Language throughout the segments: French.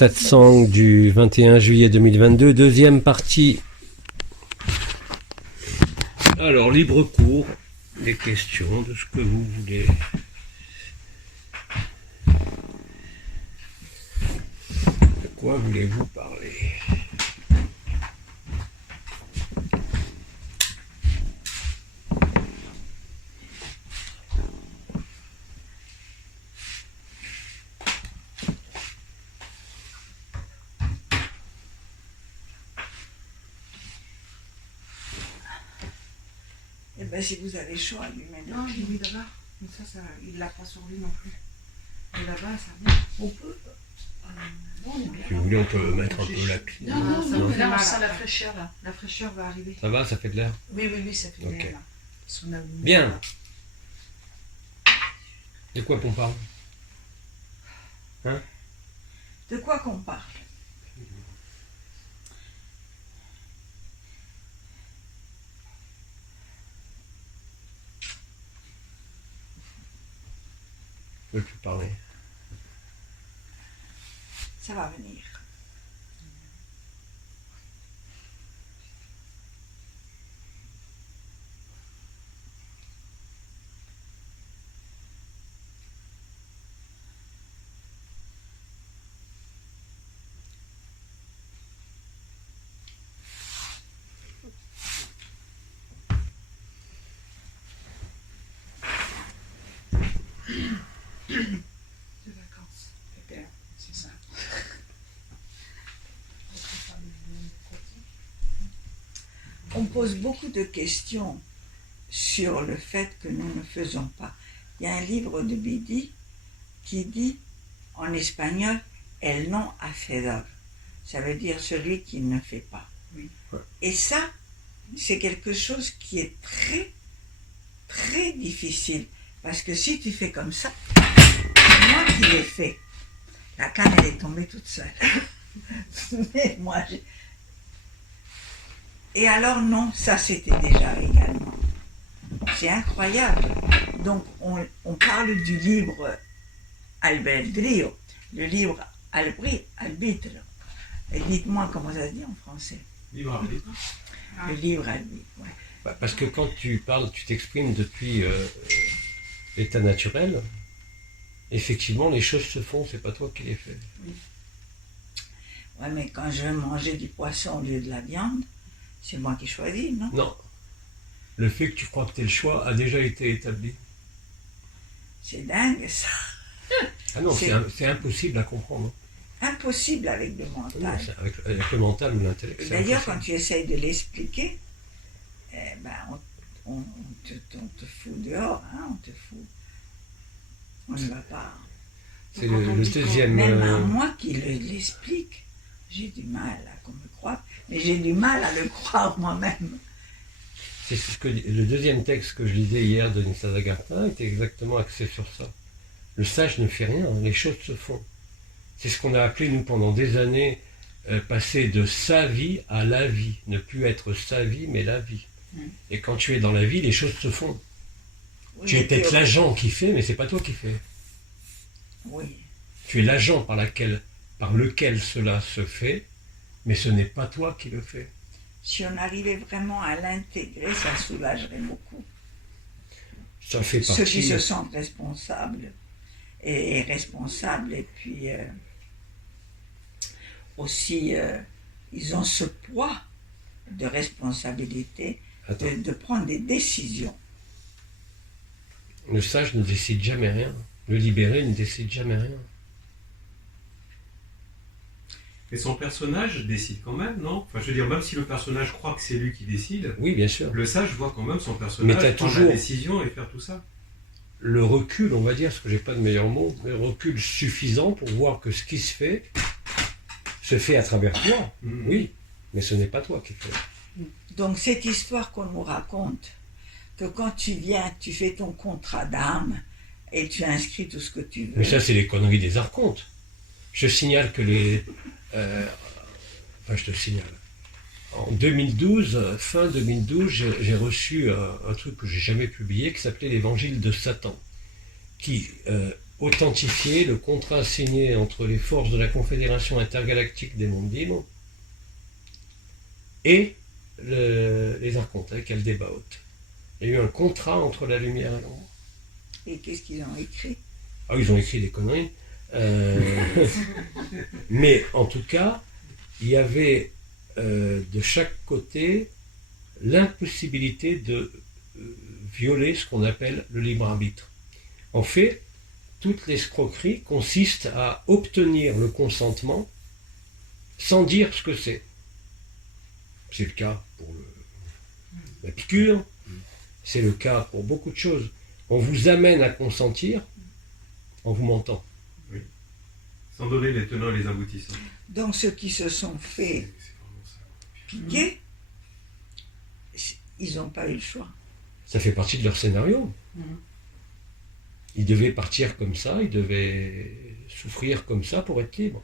satsang du 21 juillet 2022, deuxième partie. Alors, libre cours, des questions, de ce que vous voulez. De quoi voulez-vous parler ? Eh bien, si vous avez chaud, allumez-le. Non, j'ai mis là-bas. Mais ça, il ne l'a pas sur lui non plus. Et là-bas, ça vient. On peut. On est bien. Si vous voulez, on peut mettre un peu la clim. Non, ça non, fait là, mal, on sent la là. fraîcheur, là. La fraîcheur va arriver. Ça va, ça fait de l'air ? Oui, oui, oui, ça fait Ok. bien, là. Son allumé. Bien. De quoi qu'on parle ? Hein ? De quoi qu'on parle? Je ne peux plus parler. Ça va venir. De vacances. Eh bien, c'est ça. On pose beaucoup de questions sur le fait que nous ne faisons pas. Il y a un livre de Bidi qui dit en espagnol el no hacedor. Ça veut dire celui qui ne fait pas. Oui. Ouais. Et ça, c'est quelque chose qui est très, très difficile. Parce que si tu fais comme ça, c'est moi qui l'ai fait. La canne, elle est tombée toute seule. Mais moi, j'ai... Et alors non, ça c'était déjà également. C'est incroyable. Donc on parle du libre albedrío, le libre arbitre. Et dites-moi comment ça se dit en français. Libre arbitre. Le libre arbitre, ouais. Bah, parce que quand tu parles, tu t'exprimes depuis l'état naturel, effectivement les choses se font, c'est pas toi qui les fais. Ouais, mais quand je veux manger du poisson au lieu de la viande, c'est moi qui choisis, non? Non. Le fait que tu crois que tu le choix a déjà été établi. C'est dingue ça. Ah non, C'est- c'est impossible à comprendre. Impossible avec le Non, mental. c'est avec le mental ou l'intellect. Et c'est d'ailleurs, impossible. quand tu essayes de l'expliquer, eh ben, on te fout dehors, hein, on te fout. On ne va pas. C'est Quand on le dit qu'on- deuxième. Même à moi qui l'explique, j'ai du mal à qu'on me croie, mais j'ai du mal à le croire moi-même. C'est ce que le deuxième texte que je lisais hier de Nisargadatta était exactement axé sur ça. Le sage ne fait rien, les choses se font. C'est ce qu'on a appelé, nous, pendant des années, passer de sa vie à la vie. Ne plus être sa vie, mais la vie. Mm. Et quand tu es dans la vie, les choses se font. Oui, Tu es mais peut-être l'agent qui fait, mais c'est pas toi qui fais. Oui, Tu es l'agent par lequel cela se fait, mais ce n'est pas toi qui le fais. si on arrivait vraiment à l'intégrer, ça soulagerait beaucoup. Ça fait Ceux qui partie. se sentent responsables et responsables, et puis aussi ils ont ce poids de responsabilité Attends, de prendre des décisions. le sage ne décide jamais rien. Le libéré ne décide jamais rien. Mais son personnage décide quand même, non? Enfin, je veux dire, même si le personnage croit que c'est lui qui décide, Oui, bien sûr. le sage voit quand même son Mais personnage t'as prendre toujours- la décision et faire tout ça. Le recul, on va dire, parce que j'ai pas de meilleur mot, le recul suffisant pour voir que ce qui se fait à travers toi. Mhm. Oui, mais ce n'est pas toi qui fais. Donc cette histoire qu'on nous raconte, que quand tu viens, tu fais ton contrat d'âme et tu inscris tout ce que tu veux. Mais ça, c'est les conneries des archontes. Je signale que enfin, je te signale. En 2012, fin 2012, j'ai reçu un truc que j'ai jamais publié qui s'appelait l'Évangile de Satan, qui authentifier le contrat signé entre les forces de la Confédération intergalactique des mondes libres et les archontes, avec Aldébaoth. Il y a eu un contrat entre la lumière et l'ombre. Et qu'est-ce qu'ils ont écrit? Ah, ils ont écrit des conneries. Mais en tout cas, il y avait de chaque côté l'impossibilité de violer ce qu'on appelle le libre arbitre. En fait, toute l'escroquerie consiste à obtenir le consentement sans dire ce que c'est. C'est le cas pour la piqûre, c'est le cas pour beaucoup de choses. On vous amène à consentir en vous mentant. Oui. Sans donner les tenants et les aboutissants. Donc ceux qui se sont fait C'est vraiment ça. piquer, ils n'ont pas eu le choix. Ça fait partie de leur scénario. Ils devaient partir comme ça, ils devaient souffrir comme ça pour être libres.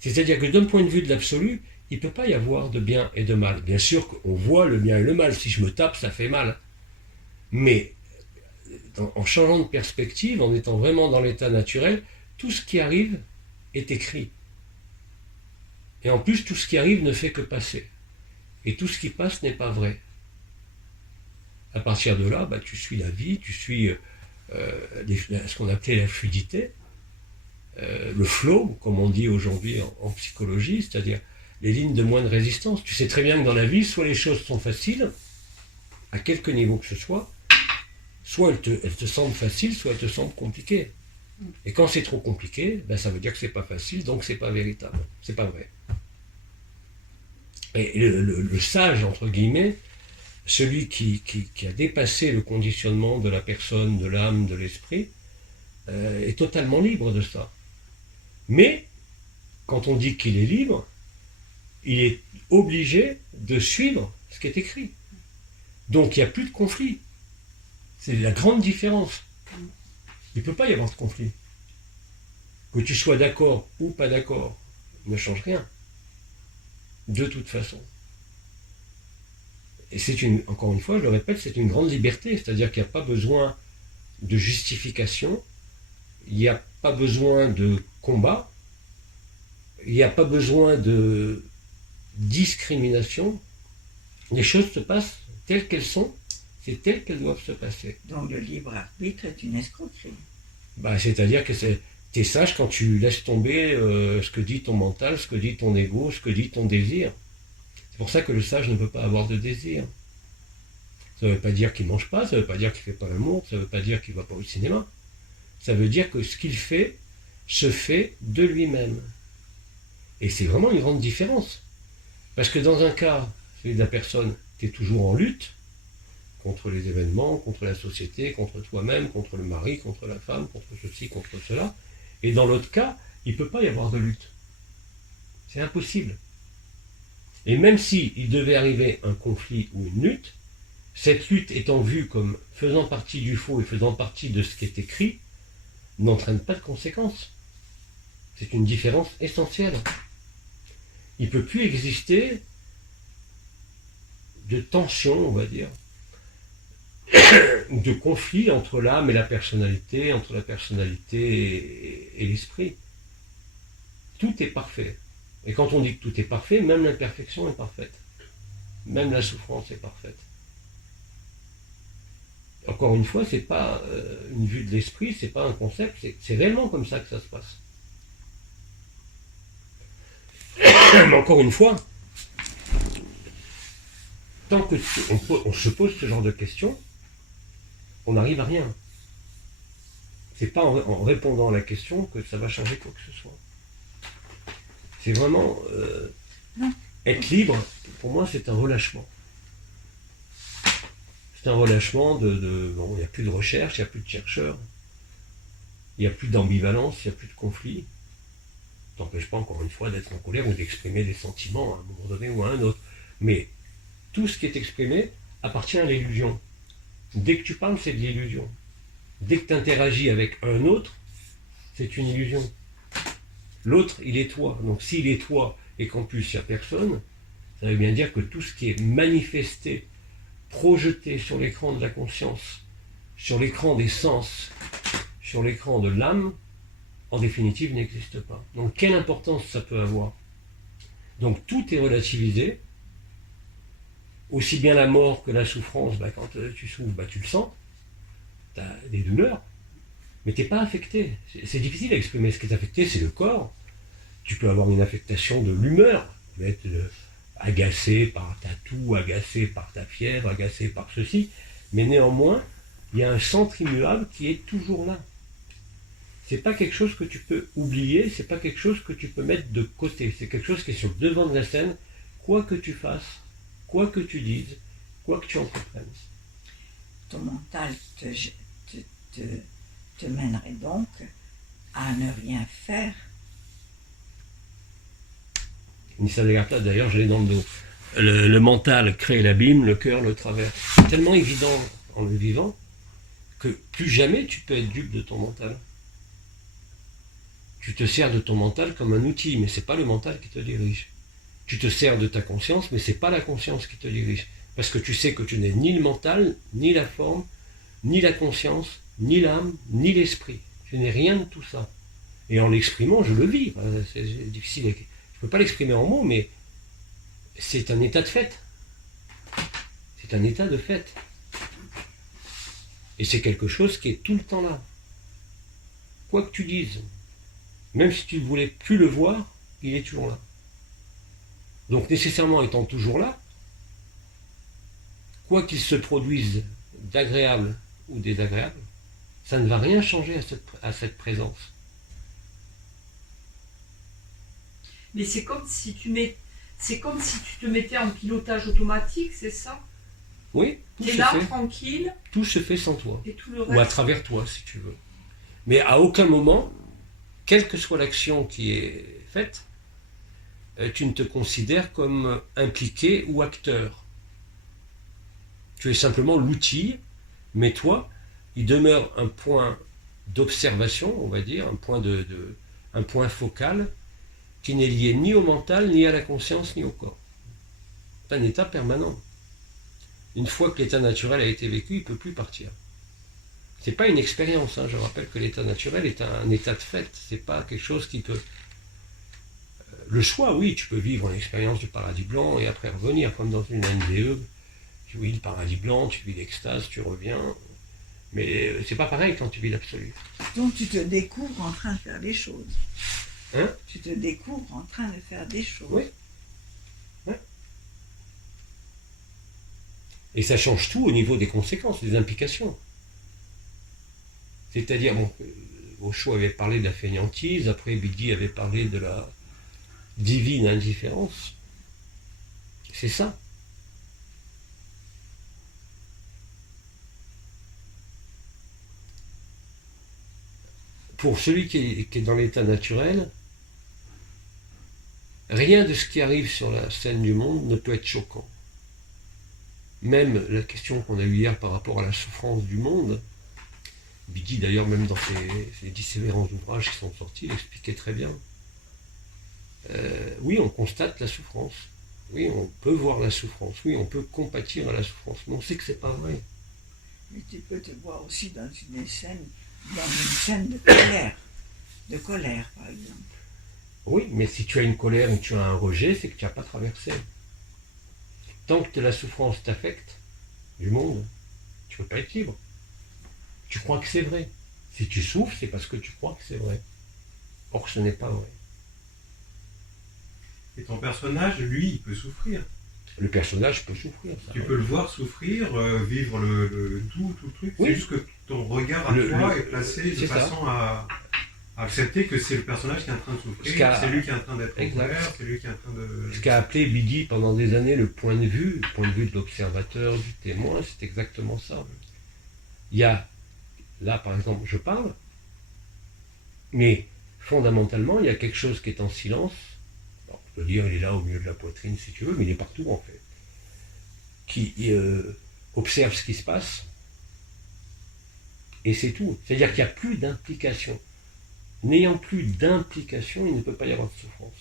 C'est-à-dire que d'un point de vue de l'absolu, il ne peut pas y avoir de bien et de mal. Bien sûr qu'on voit le bien et le mal. Si je me tape, ça fait mal. Mais en changeant de perspective, en étant vraiment dans l'état naturel, tout ce qui arrive est écrit. Et en plus, tout ce qui arrive ne fait que passer. Et tout ce qui passe n'est pas vrai. À partir de là, tu suis la vie, tu suis ce qu'on appelait la fluidité, le flow, comme on dit aujourd'hui en psychologie, c'est-à-dire les lignes de moindre résistance. Tu sais très bien que dans la vie, soit les choses sont faciles, à quelque niveau que ce soit elles te semblent faciles, soit elles te semblent compliquées. Et quand c'est trop compliqué, ça veut dire que c'est pas facile, donc c'est pas véritable, c'est pas vrai. Et le sage, entre guillemets, celui qui a dépassé le conditionnement de la personne, de l'âme, de l'esprit, est totalement libre de ça. Mais, quand on dit qu'il est libre, il est obligé de suivre ce qui est écrit. Donc il n'y a plus de conflit. C'est la grande différence. Il ne peut pas y avoir de conflit. Que tu sois d'accord ou pas d'accord ne change rien. De toute façon. Et encore une fois, je le répète, c'est une grande liberté. C'est-à-dire qu'il n'y a pas besoin de justification, il n'y a pas besoin de combat, il n'y a pas besoin de discrimination. Les choses se passent telles qu'elles sont, c'est telles qu'elles doivent se passer. Donc le libre arbitre est une escroquerie. C'est-à-dire que t'es sage quand tu laisses tomber ce que dit ton mental, ce que dit ton ego, ce que dit ton désir. C'est pour ça que le sage ne peut pas avoir de désir. Ça ne veut pas dire qu'il ne mange pas, ça ne veut pas dire qu'il ne fait pas l'amour, ça ne veut pas dire qu'il ne va pas au cinéma. Ça veut dire que ce qu'il fait se fait de lui-même. Et c'est vraiment une grande différence. Parce que dans un cas, celui de la personne, tu es toujours en lutte contre les événements, contre la société, contre toi-même, contre le mari, contre la femme, contre ceci, contre cela. Et dans l'autre cas, il ne peut pas y avoir de lutte. C'est impossible. Et même s'il devait arriver un conflit ou une lutte, cette lutte étant vue comme faisant partie du faux et faisant partie de ce qui est écrit, n'entraîne pas de conséquences. C'est une différence essentielle. Il ne peut plus exister de tension, on va dire, de conflit entre l'âme et la personnalité, entre la personnalité et l'esprit. Tout est parfait. Et quand on dit que tout est parfait, même l'imperfection est parfaite. Même la souffrance est parfaite. Encore une fois, c'est pas une vue de l'esprit, c'est pas un concept, c'est réellement comme ça que ça se passe. Mais encore une fois, tant que on se pose ce genre de questions, on n'arrive à rien. C'est pas en répondant à la question que ça va changer quoi que ce soit. C'est vraiment être libre. Pour moi, c'est un relâchement. C'est un relâchement bon, il n'y a plus de recherche, il n'y a plus de chercheurs, il n'y a plus d'ambivalence, il n'y a plus de conflit. Ça n'empêche pas, encore une fois, d'être en colère ou d'exprimer des sentiments à un moment donné ou à un autre. Mais tout ce qui est exprimé appartient à l'illusion. Dès que tu parles, c'est de l'illusion. Dès que tu interagis avec un autre, c'est une illusion. L'autre, il est toi. Donc s'il est toi et qu'en plus il n'y a personne, ça veut bien dire que tout ce qui est manifesté, projeté sur l'écran de la conscience, sur l'écran des sens, sur l'écran de l'âme, en définitive, n'existe pas. Donc, quelle importance ça peut avoir? Donc, tout est relativisé. Aussi bien la mort que la souffrance, quand tu souffres, tu le sens. Tu as des douleurs. Mais tu n'es pas affecté. C'est difficile à exprimer. Ce qui est affecté, c'est le corps. Tu peux avoir une affectation de l'humeur. Tu peux être agacé par ta toux, agacé par ta fièvre, agacé par ceci. Mais néanmoins, il y a un centre immuable qui est toujours là. C'est pas quelque chose que tu peux oublier, c'est pas quelque chose que tu peux mettre de côté. C'est quelque chose qui est sur le devant de la scène, quoi que tu fasses, quoi que tu dises, quoi que tu entreprennes. Ton mental te mènerait donc à ne rien faire. Nisargadatta, d'ailleurs, je l'ai dans le dos. Le mental crée l'abîme, le cœur le traverse. C'est tellement évident en le vivant que plus jamais tu peux être dupe de ton mental. Tu te sers de ton mental comme un outil, mais c'est pas le mental qui te dirige. Tu te sers de ta conscience, mais c'est pas la conscience qui te dirige. Parce que tu sais que tu n'es ni le mental, ni la forme, ni la conscience, ni l'âme, ni l'esprit. Tu n'es rien de tout ça. Et en l'exprimant, je le vis. C'est difficile. Je ne peux pas l'exprimer en mots, mais c'est un état de fait. C'est un état de fait. Et c'est quelque chose qui est tout le temps là. Quoi que tu dises, même si tu ne voulais plus le voir, il est toujours là. Donc nécessairement étant toujours là, quoi qu'il se produise d'agréable ou désagréable, ça ne va rien changer à cette présence. Mais c'est comme si tu te mettais en pilotage automatique, c'est ça? Oui, tu es là, tranquille. Tout se fait sans toi. Et tout le reste... Ou à travers toi, si tu veux. Mais à aucun moment, quelle que soit l'action qui est faite, tu ne te considères comme impliqué ou acteur. Tu es simplement l'outil, mais toi, il demeure un point d'observation, on va dire, un point focal, qui n'est lié ni au mental, ni à la conscience, ni au corps. C'est un état permanent. Une fois que l'état naturel a été vécu, il ne peut plus partir. Ce n'est pas une expérience, je rappelle que l'état naturel est un état de fait, ce n'est pas quelque chose qui peut... Le choix, oui, tu peux vivre une expérience du paradis blanc et après revenir, comme dans une NDE, tu vis le paradis blanc, tu vis l'extase, tu reviens, mais c'est pas pareil quand tu vis l'absolu. Donc tu te découvres en train de faire des choses. Hein? Tu te découvres en train de faire des choses. Oui. Ouais. Et ça change tout au niveau des conséquences, des implications. C'est-à-dire, Osho avait parlé de la fainéantise, après Bidi avait parlé de la divine indifférence. C'est ça. Pour celui qui est dans l'état naturel, rien de ce qui arrive sur la scène du monde ne peut être choquant. Même la question qu'on a eue hier par rapport à la souffrance du monde, Bidi d'ailleurs même dans ses différents ouvrages qui sont sortis, il expliquait très bien. Oui, on constate la souffrance. Oui, on peut voir la souffrance. Oui, on peut compatir à la souffrance. Mais on sait que c'est pas vrai. Mais tu peux te voir aussi dans une scène de colère. De colère, par exemple. Oui, mais si tu as une colère ou tu as un rejet, c'est que tu n'as pas traversé. Tant que la souffrance t'affecte du monde, tu ne peux pas être libre. Tu crois que c'est vrai. Si tu souffres, c'est parce que tu crois que c'est vrai. Or, ce n'est pas vrai. Et ton personnage, lui, il peut souffrir. Le personnage peut souffrir. Ça tu va. peux le voir souffrir, vivre tout le truc. Oui. C'est juste que ton regard à toi est placé de façon à accepter que c'est le personnage qui est en train de souffrir, c'est lui qui est en train d'être en colère, c'est lui qui est en train de... Ce qu'a appelé Bidi pendant des années le point de vue de l'observateur, du témoin, c'est exactement ça. Il y a, là par exemple, je parle, mais fondamentalement, il y a quelque chose qui est en silence. Alors, on peut dire, il est là au milieu de la poitrine si tu veux, mais il est partout en fait. Qui observe ce qui se passe, et c'est tout. C'est-à-dire qu'il n'y a plus d'implication. N'ayant plus d'implication, il ne peut pas y avoir de souffrance.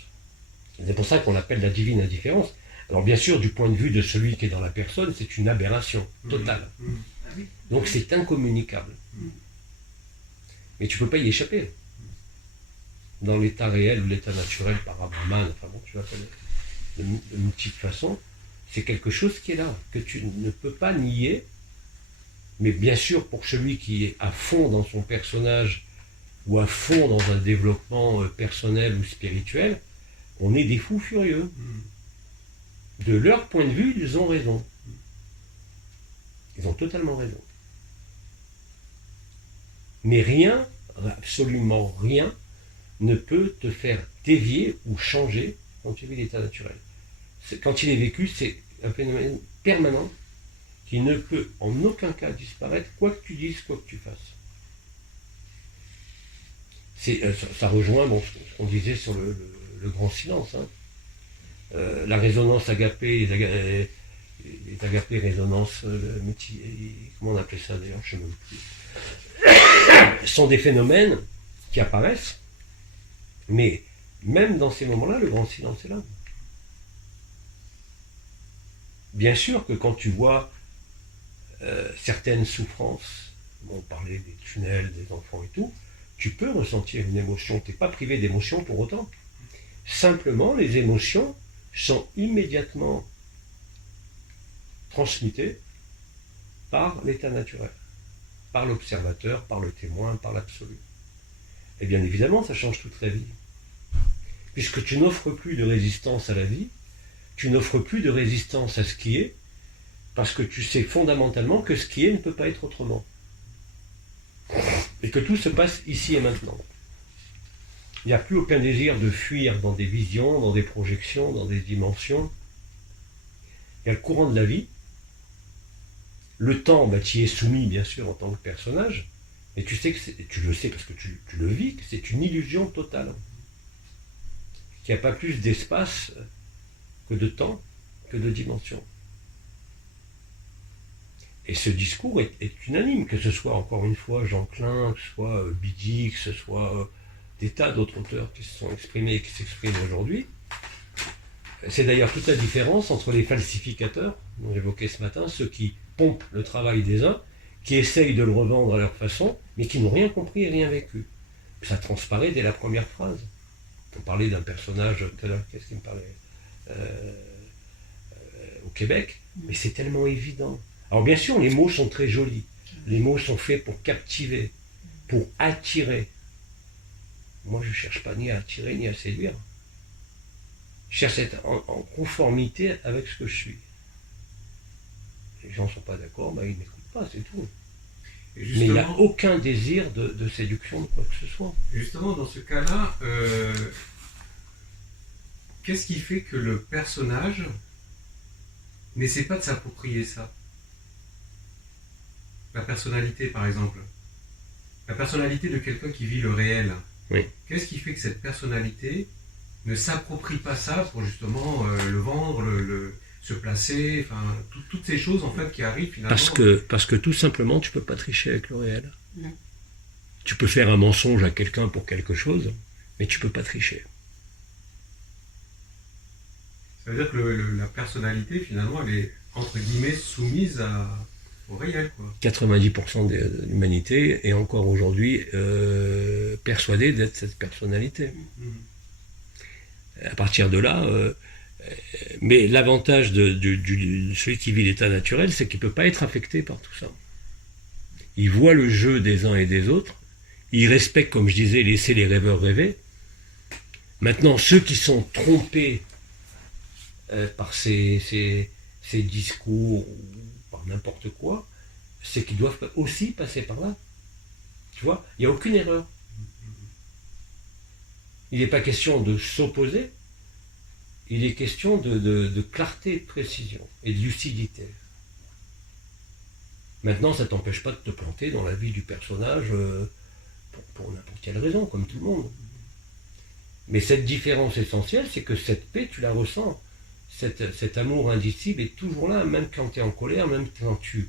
C'est pour ça qu'on l'appelle la divine indifférence. Alors bien sûr, du point de vue de celui qui est dans la personne, c'est une aberration totale. Donc c'est incommunicable. Mais tu ne peux pas y échapper. dans l'état réel ou l'état naturel par Abraham, enfin bon, tu vas connaître de multiples façons, c'est quelque chose qui est là, que tu ne peux pas nier, mais bien sûr pour celui qui est à fond dans son personnage ou à fond dans un développement personnel ou spirituel, on est des fous furieux. De leur point de vue, ils ont raison. Ils ont totalement raison. Mais rien, absolument rien, ne peut te faire dévier ou changer quand tu vis l'état naturel. Quand il est vécu, c'est un phénomène permanent qui ne peut en aucun cas disparaître, quoi que tu dises, quoi que tu fasses. Ça rejoint ce qu'on disait sur le grand silence. Hein. La résonance agapée, les agapées résonances, comment on appelait ça d'ailleurs, je ne sais même plus, sont des phénomènes qui apparaissent, mais même dans ces moments-là, le grand silence est là. Bien sûr que quand tu vois certaines souffrances, on parlait des tunnels, des enfants et tout, tu peux ressentir une émotion, tu n'es pas privé d'émotion pour autant. Simplement, les émotions sont immédiatement transmutées par l'état naturel, par l'observateur, par le témoin, par l'absolu. Et bien évidemment, ça change toute la vie. Puisque tu n'offres plus de résistance à la vie, tu n'offres plus de résistance à ce qui est, parce que tu sais fondamentalement que ce qui est ne peut pas être autrement. Et que tout se passe ici et maintenant. Il n'y a plus aucun désir de fuir dans des visions, dans des projections, dans des dimensions. Il y a le courant de la vie. Le temps, tu y es soumis, bien sûr, en tant que personnage, mais tu sais que tu le sais parce que tu le vis, que c'est une illusion totale. Qu'il n'y a pas plus d'espace que de temps, que de dimension. Et ce discours est unanime, que ce soit encore une fois Jean Klein, que ce soit Bidi, que ce soit des tas d'autres auteurs qui se sont exprimés et qui s'expriment aujourd'hui. C'est d'ailleurs toute la différence entre les falsificateurs, dont j'évoquais ce matin, ceux qui pompent le travail des uns, qui essayent de le revendre à leur façon, mais qui n'ont rien compris et rien vécu. Ça transparaît dès la première phrase. On parlait d'un personnage, tout à l'heure, qu'est-ce qu'il me parlait au Québec, mais c'est tellement évident. Alors bien sûr, les mots sont très jolis. Les mots sont faits pour captiver, pour attirer. Moi, je ne cherche pas ni à attirer, ni à séduire. Je cherche à être en conformité avec ce que je suis. Les gens ne sont pas d'accord, ils ne m'écoutent pas, c'est tout. Mais il n'y a aucun désir de séduction de quoi que ce soit. Justement, dans ce cas-là, qu'est-ce qui fait que le personnage n'essaie pas de s'approprier ça? La personnalité, par exemple. La personnalité de quelqu'un qui vit le réel. Oui. Qu'est-ce qui fait que cette personnalité ne s'approprie pas ça pour justement le vendre, se placer, enfin, toutes ces choses en fait qui arrivent finalement. Parce que tout simplement, tu ne peux pas tricher avec le réel. Non. Tu peux faire un mensonge à quelqu'un pour quelque chose, mais tu ne peux pas tricher. Ça veut dire que la personnalité, finalement, elle est, entre guillemets, soumise au réel, quoi. 90% de l'humanité est encore aujourd'hui persuadée d'être cette personnalité. À partir de là, mais l'avantage de celui qui vit l'état naturel, c'est qu'il ne peut pas être affecté par tout ça. Il voit le jeu des uns et des autres, il respecte, comme je disais, laisser les rêveurs rêver. Maintenant, ceux qui sont trompés par ces discours ou par n'importe quoi, c'est qu'ils doivent aussi passer par là. Tu vois, il n'y a aucune erreur. Il n'est pas question de s'opposer, il est question de clarté, de précision et de lucidité. Maintenant, ça ne t'empêche pas de te planter dans la vie du personnage pour n'importe quelle raison, comme tout le monde. Mais cette différence essentielle, c'est que cette paix, tu la ressens. Cet amour indicible est toujours là, même quand tu es en colère, même quand tu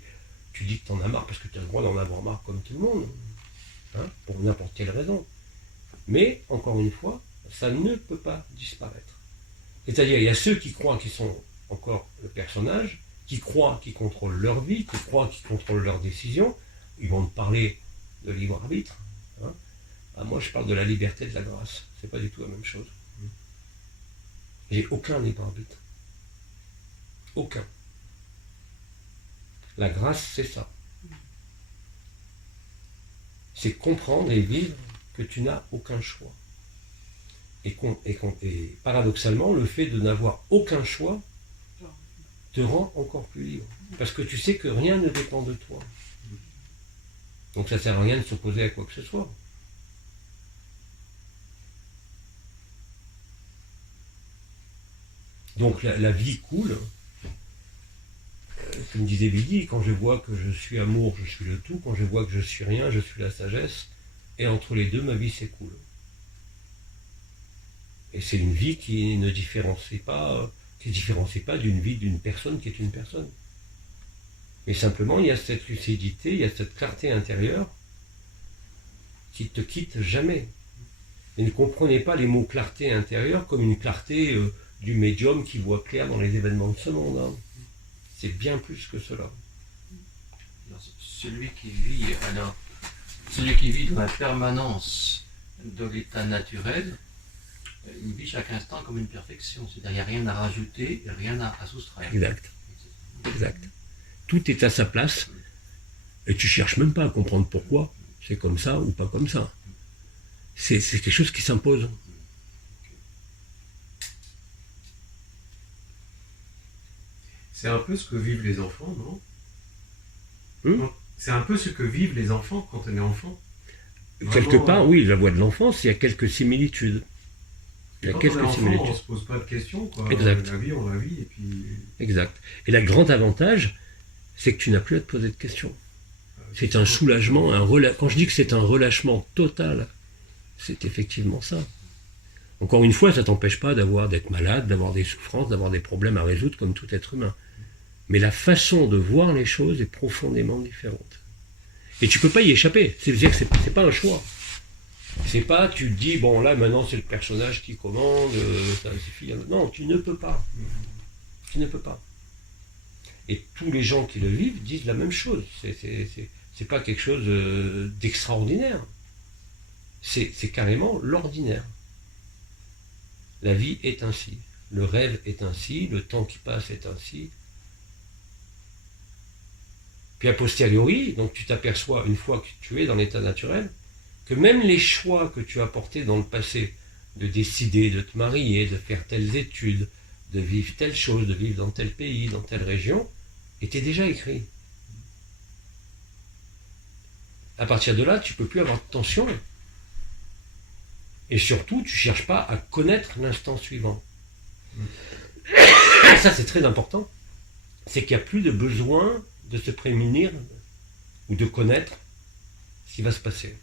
dis que tu en as marre, parce que tu as le droit d'en avoir marre comme tout le monde, hein, pour n'importe quelle raison. Mais, encore une fois, ça ne peut pas disparaître. C'est-à-dire, il y a ceux qui croient qu'ils sont encore le personnage, qui croient qu'ils contrôlent leur vie, qui croient qu'ils contrôlent leurs décisions. Ils vont te parler de libre arbitre. Hein. moi je parle de la liberté de la grâce. C'est pas du tout la même chose. J'ai aucun libre arbitre. Aucun. La grâce, c'est ça. C'est comprendre et vivre que tu n'as aucun choix. Et paradoxalement, le fait de n'avoir aucun choix te rend encore plus libre. Parce que tu sais que rien ne dépend de toi. Donc ça ne sert à rien de s'opposer à quoi que ce soit. Donc la vie coule. Comme disait Bidi, quand je vois que je suis amour, je suis le tout. Quand je vois que je suis rien, je suis la sagesse. Et entre les deux, ma vie s'écoule. Et c'est une vie qui ne différencie pas, d'une vie d'une personne qui est une personne. Mais simplement, il y a cette lucidité, il y a cette clarté intérieure qui ne te quitte jamais. Et ne comprenez pas les mots clarté intérieure comme une clarté du médium qui voit clair dans les événements de ce monde. Hein. C'est bien plus que cela. Celui qui vit dans la permanence de l'état naturel, il vit chaque instant comme une perfection. C'est-à-dire qu'il n'y a rien à rajouter, rien à soustraire. Exact. Tout est à sa place et tu cherches même pas à comprendre pourquoi c'est comme ça ou pas comme ça. C'est quelque chose qui s'impose. C'est un peu ce que vivent les enfants, non? C'est un peu ce que vivent les enfants quand on est enfant. Quelque part, oui, la voix de l'enfance, il y a quelques similitudes. On ne se pose pas de questions, quoi. Exact. La vie, on la vit, et puis... Exact. Et le grand avantage, c'est que tu n'as plus à te poser de questions. C'est un soulagement, quand je dis que c'est un relâchement total, c'est effectivement ça. Encore une fois, ça ne t'empêche pas d'être malade, d'avoir des souffrances, d'avoir des problèmes à résoudre comme tout être humain. Mais la façon de voir les choses est profondément différente. Et tu ne peux pas y échapper. C'est-à-dire que c'est pas un choix. C'est pas, tu te dis, bon là maintenant c'est le personnage qui commande, ça suffit. Non, tu ne peux pas. Tu ne peux pas. Et tous les gens qui le vivent disent la même chose. C'est pas quelque chose d'extraordinaire. C'est carrément l'ordinaire. La vie est ainsi. Le rêve est ainsi. Le temps qui passe est ainsi. Puis a posteriori, donc tu t'aperçois une fois que tu es dans l'état naturel, que même les choix que tu as portés dans le passé, de décider de te marier, de faire telles études, de vivre telle chose, de vivre dans tel pays, dans telle région, étaient déjà écrits. À partir de là, tu ne peux plus avoir de tension. Et surtout, tu ne cherches pas à connaître l'instant suivant. Ça, c'est très important. C'est qu'il n'y a plus de besoin de se prémunir ou de connaître ce qui va se passer.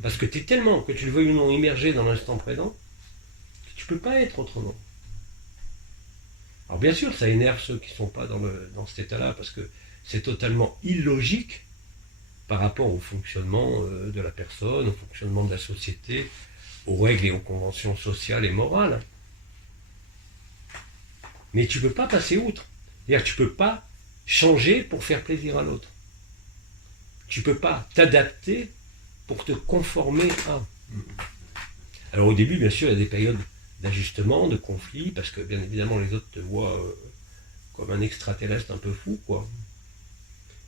Parce que tu es tellement, que tu le veuilles ou non, immergé dans l'instant présent, que tu ne peux pas être autrement. Alors bien sûr, ça énerve ceux qui ne sont pas dans cet état-là, parce que c'est totalement illogique par rapport au fonctionnement de la personne, au fonctionnement de la société, aux règles et aux conventions sociales et morales. Mais tu ne peux pas passer outre. C'est-à-dire que tu ne peux pas changer pour faire plaisir à l'autre. Tu ne peux pas t'adapter pour te conformer à. Alors au début, bien sûr, il y a des périodes d'ajustement, de conflit, parce que bien évidemment les autres te voient comme un extraterrestre un peu fou, quoi.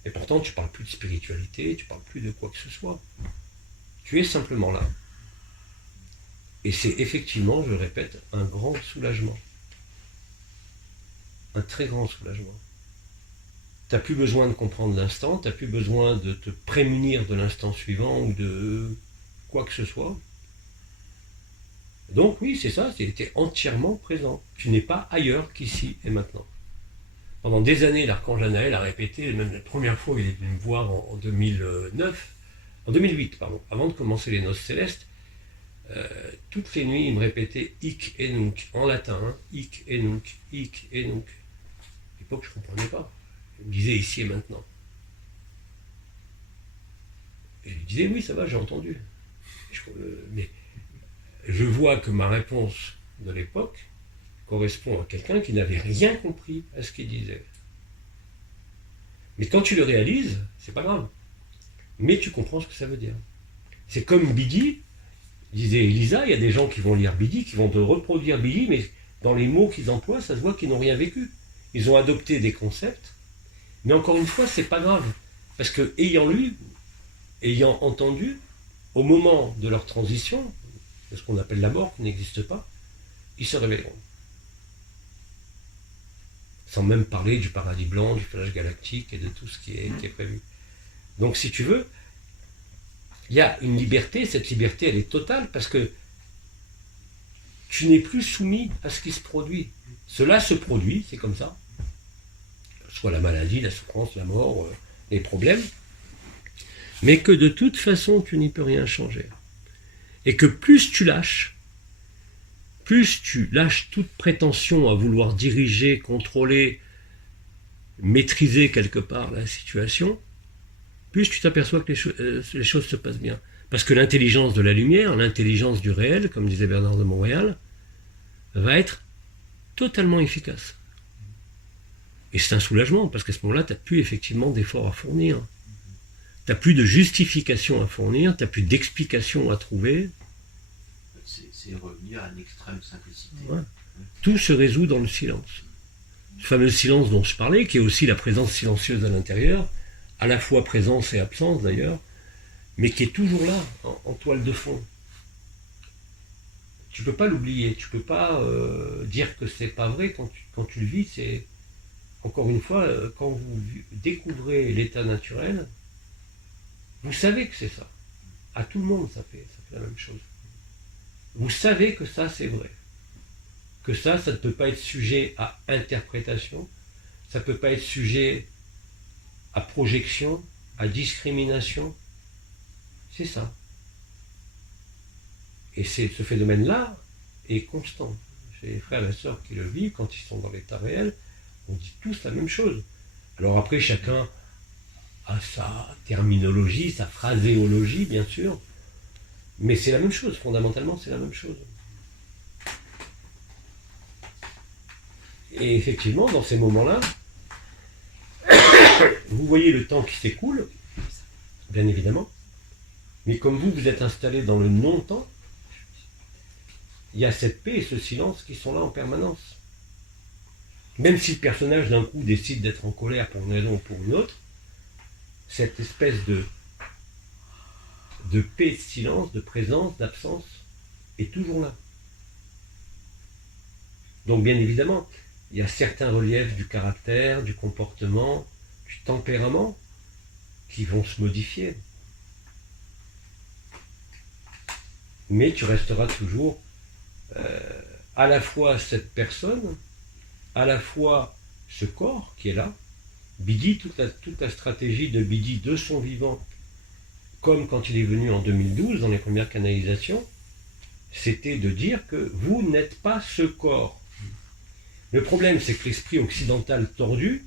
Et pourtant, tu ne parles plus de spiritualité, tu ne parles plus de quoi que ce soit. Tu es simplement là. Et c'est effectivement, je répète, un grand soulagement. Un très grand soulagement. Tu n'as plus besoin de comprendre l'instant, tu n'as plus besoin de te prémunir de l'instant suivant ou de quoi que ce soit. Donc oui, c'est ça, tu es entièrement présent. Tu n'es pas ailleurs qu'ici et maintenant. Pendant des années, l'archange Anaël a répété, même la première fois où il est venu me voir en 2008, avant de commencer les noces célestes, toutes les nuits, il me répétait hic et nunc, en latin, hein, hic et nunc, hic et nunc. À l'époque, je ne comprenais pas. Il me disait ici et maintenant. Et je lui disais, oui, ça va, j'ai entendu. Mais je vois que ma réponse de l'époque correspond à quelqu'un qui n'avait rien compris à ce qu'il disait. Mais quand tu le réalises, c'est pas grave. Mais tu comprends ce que ça veut dire. C'est comme Bidi, disait Elisa, il y a des gens qui vont lire Bidi, qui vont te reproduire Bidi, mais dans les mots qu'ils emploient, ça se voit qu'ils n'ont rien vécu. Ils ont adopté des concepts, mais encore une fois, c'est pas grave. Parce que ayant lu, ayant entendu, au moment de leur transition, de ce qu'on appelle la mort, qui n'existe pas, ils se réveilleront. Sans même parler du paradis blanc, du flash galactique et de tout ce qui est prévu. Donc si tu veux, il y a une liberté, cette liberté elle est totale parce que tu n'es plus soumis à ce qui se produit. Cela se produit, c'est comme ça. Soit la maladie, la souffrance, la mort, les problèmes, mais que de toute façon tu n'y peux rien changer. Et que plus tu lâches toute prétention à vouloir diriger, contrôler, maîtriser quelque part la situation, plus tu t'aperçois que les choses se passent bien. Parce que l'intelligence de la lumière, l'intelligence du réel, comme disait Bernard de Montréal, va être totalement efficace. Et c'est un soulagement, parce qu'à ce moment-là, tu n'as plus effectivement d'efforts à fournir. Tu n'as plus de justification à fournir, tu n'as plus d'explication à trouver. C'est revenir à une extrême simplicité. Ouais. Tout se résout dans le silence. Ce fameux silence dont je parlais, qui est aussi la présence silencieuse à l'intérieur, à la fois présence et absence d'ailleurs, mais qui est toujours là, en toile de fond. Tu ne peux pas l'oublier, tu ne peux pas dire que c'est pas vrai quand tu le vis. C'est encore une fois, quand vous découvrez l'état naturel, vous savez que c'est ça. À tout le monde, ça fait la même chose. Vous savez que ça, c'est vrai. Que ça ne peut pas être sujet à interprétation, ça ne peut pas être sujet à projection, à discrimination. C'est ça. Et ce phénomène-là est constant. J'ai des frères et sœurs qui le vivent quand ils sont dans l'état réel, on dit tous la même chose. Alors après, chacun a sa terminologie, sa phraséologie, bien sûr, mais c'est la même chose, fondamentalement, c'est la même chose. Et effectivement, dans ces moments-là, vous voyez le temps qui s'écoule, bien évidemment, mais comme vous êtes installé dans le non-temps, il y a cette paix et ce silence qui sont là en permanence. Même si le personnage d'un coup décide d'être en colère pour une raison ou pour une autre, cette espèce de paix, de silence, de présence, d'absence est toujours là. Donc bien évidemment, il y a certains reliefs du caractère, du comportement, du tempérament qui vont se modifier. Mais tu resteras toujours à la fois cette personne, à la fois ce corps qui est là. Bidi, toute la stratégie de Bidi de son vivant, comme quand il est venu en 2012 dans les premières canalisations, c'était de dire que vous n'êtes pas ce corps. Le problème, c'est que l'esprit occidental tordu,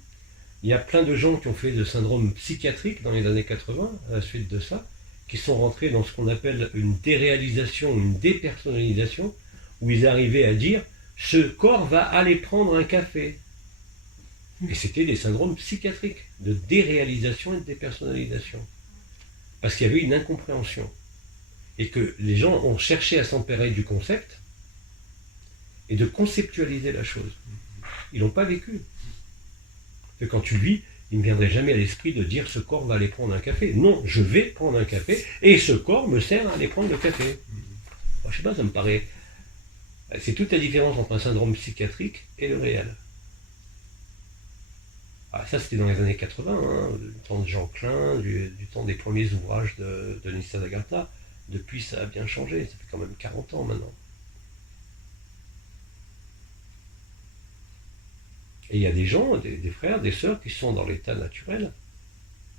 il y a plein de gens qui ont fait de syndrome psychiatrique dans les années 80, à la suite de ça, qui sont rentrés dans ce qu'on appelle une déréalisation, une dépersonnalisation, où ils arrivaient à dire « ce corps va aller prendre un café ». Et c'était des syndromes psychiatriques, de déréalisation et de dépersonnalisation. Parce qu'il y avait une incompréhension. Et que les gens ont cherché à s'emparer du concept et de conceptualiser la chose. Ils l'ont pas vécu. Et quand tu vis, il ne me viendrait jamais à l'esprit de dire ce corps va aller prendre un café. Non, je vais prendre un café et ce corps me sert à aller prendre le café. Moi, je sais pas, ça me paraît... C'est toute la différence entre un syndrome psychiatrique et le réel. Ah, ça, c'était dans les années 80, du temps de Jean Klein, du temps des premiers ouvrages de Nisargadatta. Depuis, ça a bien changé. Ça fait quand même 40 ans maintenant. Et il y a des gens, des frères, des sœurs qui sont dans l'état naturel,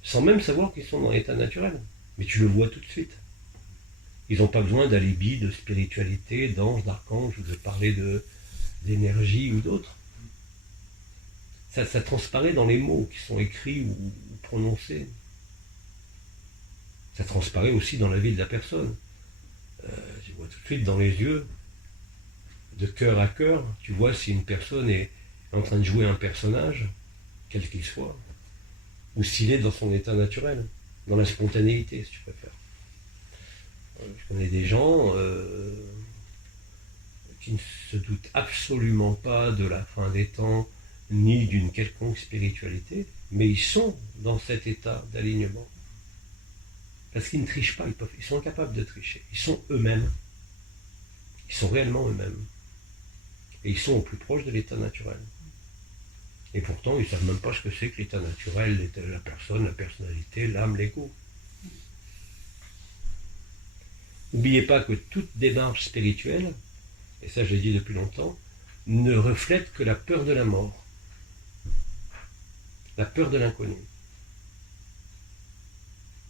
sans même savoir qu'ils sont dans l'état naturel. Mais tu le vois tout de suite. Ils n'ont pas besoin d'alibi, de spiritualité, d'ange, d'archange, ou de parler d'énergie ou d'autres. Ça transparaît dans les mots qui sont écrits ou prononcés. Ça transparaît aussi dans la vie de la personne. Tu vois tout de suite dans les yeux, de cœur à cœur, tu vois si une personne est en train de jouer un personnage, quel qu'il soit, ou s'il est dans son état naturel, dans la spontanéité, si tu préfères. Je connais des gens qui ne se doutent absolument pas de la fin des temps, ni d'une quelconque spiritualité, mais ils sont dans cet état d'alignement. Parce qu'ils ne trichent pas, ils sont incapables de tricher. Ils sont eux-mêmes. Ils sont réellement eux-mêmes. Et ils sont au plus proche de l'état naturel. Et pourtant, ils ne savent même pas ce que c'est que l'état naturel, la personne, la personnalité, l'âme, l'ego. N'oubliez pas que toute démarche spirituelle, et ça je l'ai dit depuis longtemps, ne reflète que la peur de la mort, la peur de l'inconnu.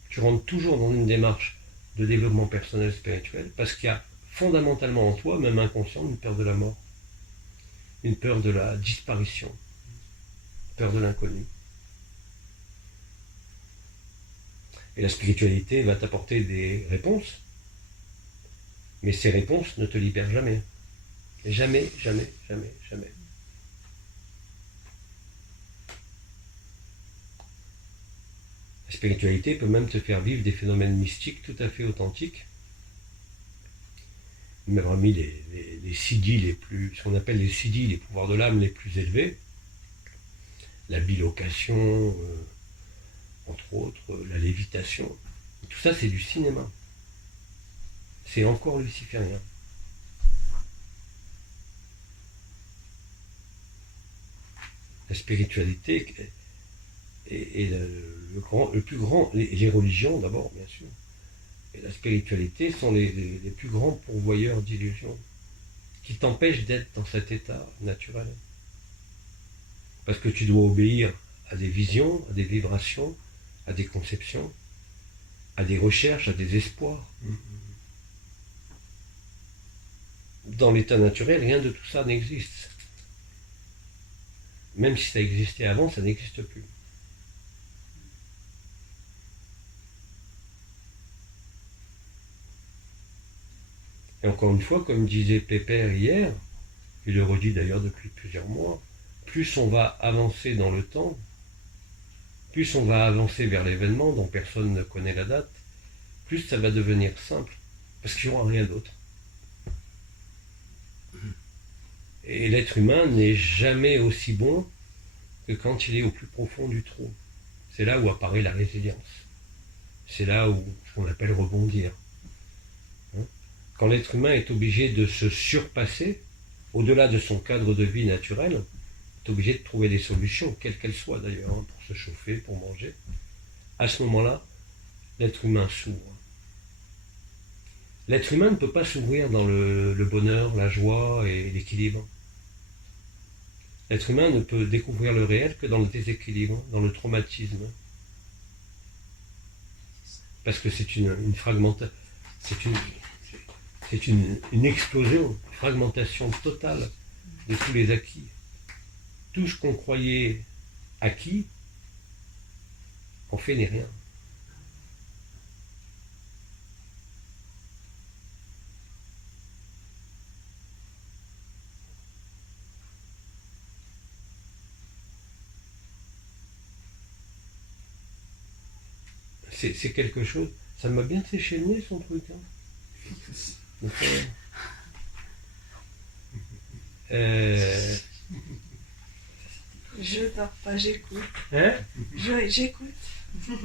Tu rentres toujours dans une démarche de développement personnel spirituel parce qu'il y a fondamentalement en toi, même inconscient, une peur de la mort, une peur de la disparition, une peur de l'inconnu. Et la spiritualité va t'apporter des réponses, mais ces réponses ne te libèrent jamais. Jamais, jamais, jamais, jamais. La spiritualité peut même te faire vivre des phénomènes mystiques tout à fait authentiques. Même parmi les siddhis ce qu'on appelle les siddhis, les pouvoirs de l'âme les plus élevés, la bilocation, entre autres, la lévitation, tout ça c'est du cinéma. C'est encore luciférien. La spiritualité est le plus grand, les religions d'abord, bien sûr, et la spiritualité sont les plus grands pourvoyeurs d'illusions qui t'empêchent d'être dans cet état naturel. Parce que tu dois obéir à des visions, à des vibrations, à des conceptions, à des recherches, à des espoirs. Dans l'état naturel, rien de tout ça n'existe. Même si ça existait avant, ça n'existe plus. Et encore une fois, comme disait Pépère hier, il le redit d'ailleurs depuis plusieurs mois, plus on va avancer dans le temps, plus on va avancer vers l'événement dont personne ne connaît la date, plus ça va devenir simple, parce qu'il n'y aura rien d'autre. Et l'être humain n'est jamais aussi bon que quand il est au plus profond du trou. C'est là où apparaît la résilience. C'est là où ce qu'on appelle rebondir. Quand l'être humain est obligé de se surpasser, au-delà de son cadre de vie naturel, est obligé de trouver des solutions, quelles qu'elles soient d'ailleurs, pour se chauffer, pour manger. À ce moment-là, l'être humain s'ouvre. L'être humain ne peut pas s'ouvrir dans le bonheur, la joie et l'équilibre. L'être humain ne peut découvrir le réel que dans le déséquilibre, dans le traumatisme. Parce que c'est une fragmentation, c'est une explosion, une fragmentation totale de tous les acquis. Tout ce qu'on croyait acquis, en fait, n'est rien. C'est quelque chose. Ça m'a bien séché le nez, son truc. Donc, je dors pas, j'écoute. Hein? J'écoute.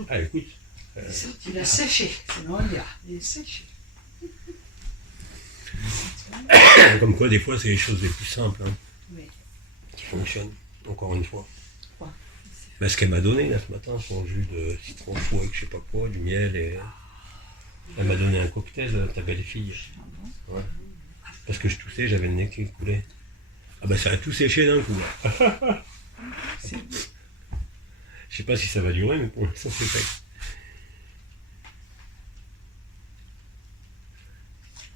Ah, écoute. Il a séché, sinon il est séché. Comme quoi, des fois, c'est les choses les plus simples Oui. qui fonctionnent, encore une fois. Ouais. Ben, ce qu'elle m'a donné là ce matin, son jus de citron fou avec je sais pas quoi, du miel, et elle m'a donné un cocktail, ta belle-fille. Ouais. Parce que je toussais, j'avais le nez qui coulait. Ah ben ça a tout séché d'un coup. Je sais pas si ça va durer, mais pour l'instant c'est fait.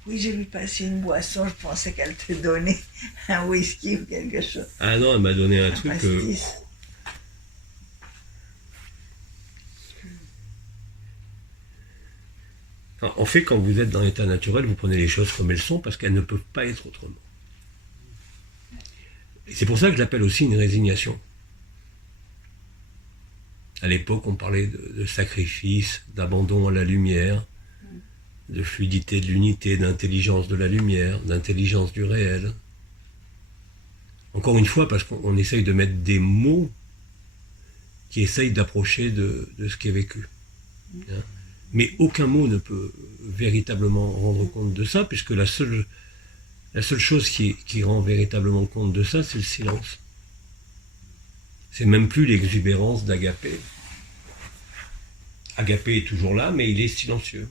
Oui, j'ai vu passer une boisson, je pensais qu'elle te donnait un whisky ou quelque chose. Ah non, elle m'a donné un truc. En fait, quand vous êtes dans l'état naturel, vous prenez les choses comme elles sont parce qu'elles ne peuvent pas être autrement. Et c'est pour ça que je l'appelle aussi une résignation. À l'époque, on parlait de sacrifice, d'abandon à la lumière. de fluidité de l'unité, d'intelligence de la lumière, d'intelligence du réel. Encore une fois, parce qu'on essaye de mettre des mots qui essayent d'approcher de ce qui est vécu. Mais aucun mot ne peut véritablement rendre compte de ça, puisque la seule chose qui rend véritablement compte de ça, c'est le silence. C'est même plus l'exubérance d'Agapé. Agapé est toujours là, mais il est silencieux.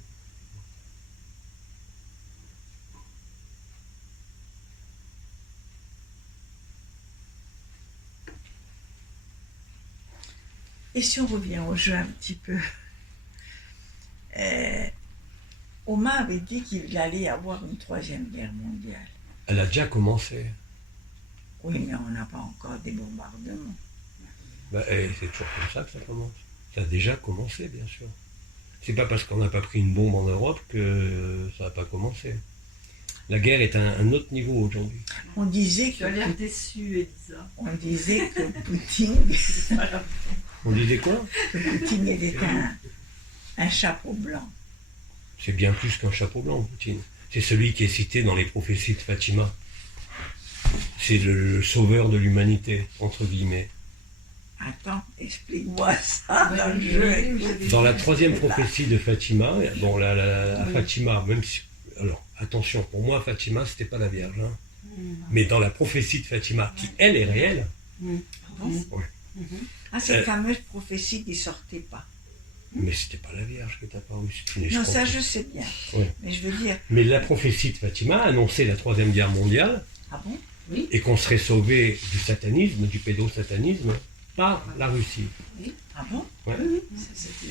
Et si on revient au jeu un petit peu, Omar avait dit qu'il allait y avoir une troisième guerre mondiale. Elle a déjà commencé. Oui, mais on n'a pas encore des bombardements. C'est toujours comme ça que ça commence. Ça a déjà commencé, bien sûr. C'est pas parce qu'on n'a pas pris une bombe en Europe que ça n'a pas commencé. La guerre est à un autre niveau aujourd'hui. On disait que... Tu as l'air déçu, Elisa. On disait que Poutine... On disait quoi? Que Poutine était un chapeau blanc. C'est bien plus qu'un chapeau blanc, Poutine. C'est celui qui est cité dans les prophéties de Fatima. C'est le sauveur de l'humanité, entre guillemets. Attends, explique-moi ça dans le jeu. Dans la troisième prophétie de Fatima, bon, Fatima, même si... Alors, attention, pour moi, Fatima, c'était pas la Vierge. Hein. Mais dans la prophétie de Fatima, qui, elle, est réelle... Ah, cette fameuse prophétie qui sortait pas. Mais c'était pas la Vierge qui est apparue. Non, ça je sais bien. Oui. Mais je veux dire... Mais la prophétie de Fatima annonçait la Troisième Guerre mondiale. Ah bon? Oui. Et qu'on serait sauvé du satanisme, du pédosatanisme, par la Russie. Oui. Ah bon? Ouais.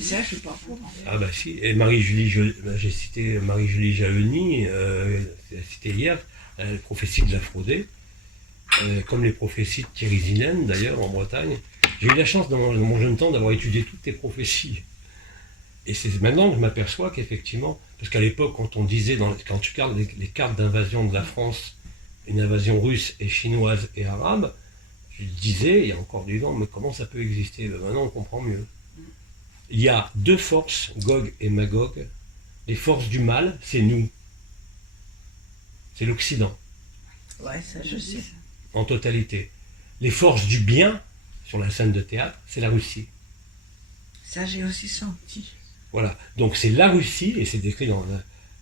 Ça, je suis pas au courant. Ah bah si. Et j'ai cité Marie-Julie Jahenny, cité hier, la prophétie de l'Aphrodée, comme les prophéties de Thierry Zinen, d'ailleurs, en Bretagne. J'ai eu la chance dans mon jeune temps d'avoir étudié toutes les prophéties. Et c'est maintenant que je m'aperçois qu'effectivement, parce qu'à l'époque, quand on disait, quand tu regardes les cartes d'invasion de la France, une invasion russe et chinoise et arabe, je disais, il y a encore du temps, mais comment ça peut exister? Maintenant, on comprend mieux. Il y a deux forces, Gog et Magog. Les forces du mal, c'est nous. C'est l'Occident. Ouais, ça je sais. En totalité. Les forces du bien, sur la scène de théâtre, c'est la Russie. Ça, j'ai aussi senti. Voilà. Donc c'est la Russie, et c'est décrit dans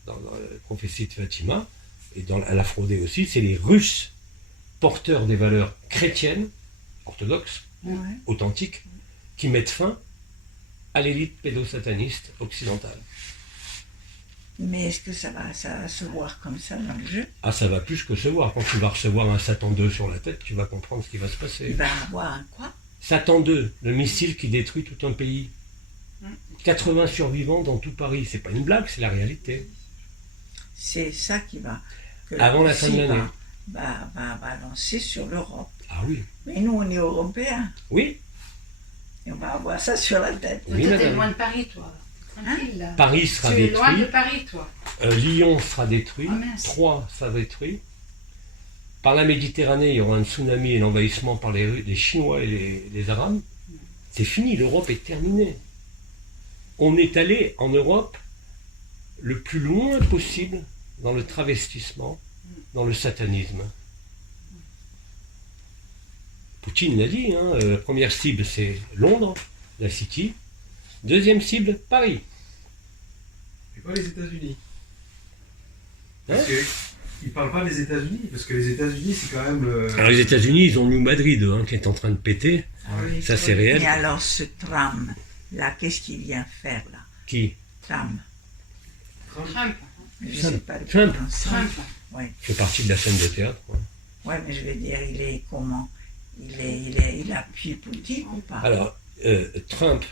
la prophétie de Fatima, et à l'Aphrodée aussi, c'est les Russes porteurs des valeurs chrétiennes, orthodoxes, authentiques, qui mettent fin à l'élite pédosataniste occidentale. Mais est-ce que ça va se voir comme ça dans le jeu? Ah, ça va plus que se voir. Quand tu vas recevoir un Satan 2 sur la tête, tu vas comprendre ce qui va se passer. Il va avoir un quoi? Satan 2, le missile qui détruit tout un pays. 80 survivants dans tout Paris. C'est pas une blague, c'est la réalité. C'est ça qui va... Avant la fin de l'année. Va lancer sur l'Europe. Ah oui. Mais nous, on est Européens. Oui. Et on va avoir ça sur la tête. Oui, toi, t'es loin de Paris, toi. Tranquille, là. Paris sera tu détruit. Tu es loin de Paris, toi. Lyon sera détruit. Oh, Troyes sera détruit. Par la Méditerranée, il y aura un tsunami et l'envahissement par les Chinois et les Arabes. C'est fini, l'Europe est terminée. On est allé en Europe le plus loin possible dans le travestissement, dans le satanisme. Poutine l'a dit, hein, la première cible c'est Londres, la City. Deuxième cible, Paris. Et pas les États-Unis. Hein? Ils ne parlent pas des États-Unis, parce que les États-Unis, c'est quand même le... Alors les États-Unis, ils ont New Madrid, hein, qui est en train de péter. Oui, ça, c'est réel. Et alors, ce tram, là, qu'est-ce qu'il vient faire, là? Qui? Tram. Trump. Je sais pas le Trump. Trump. Oui. Il fait partie de la scène de théâtre. Ouais. Ouais, mais je veux dire, il est comment? Il appuie Poutine ou pas? Alors, Trump,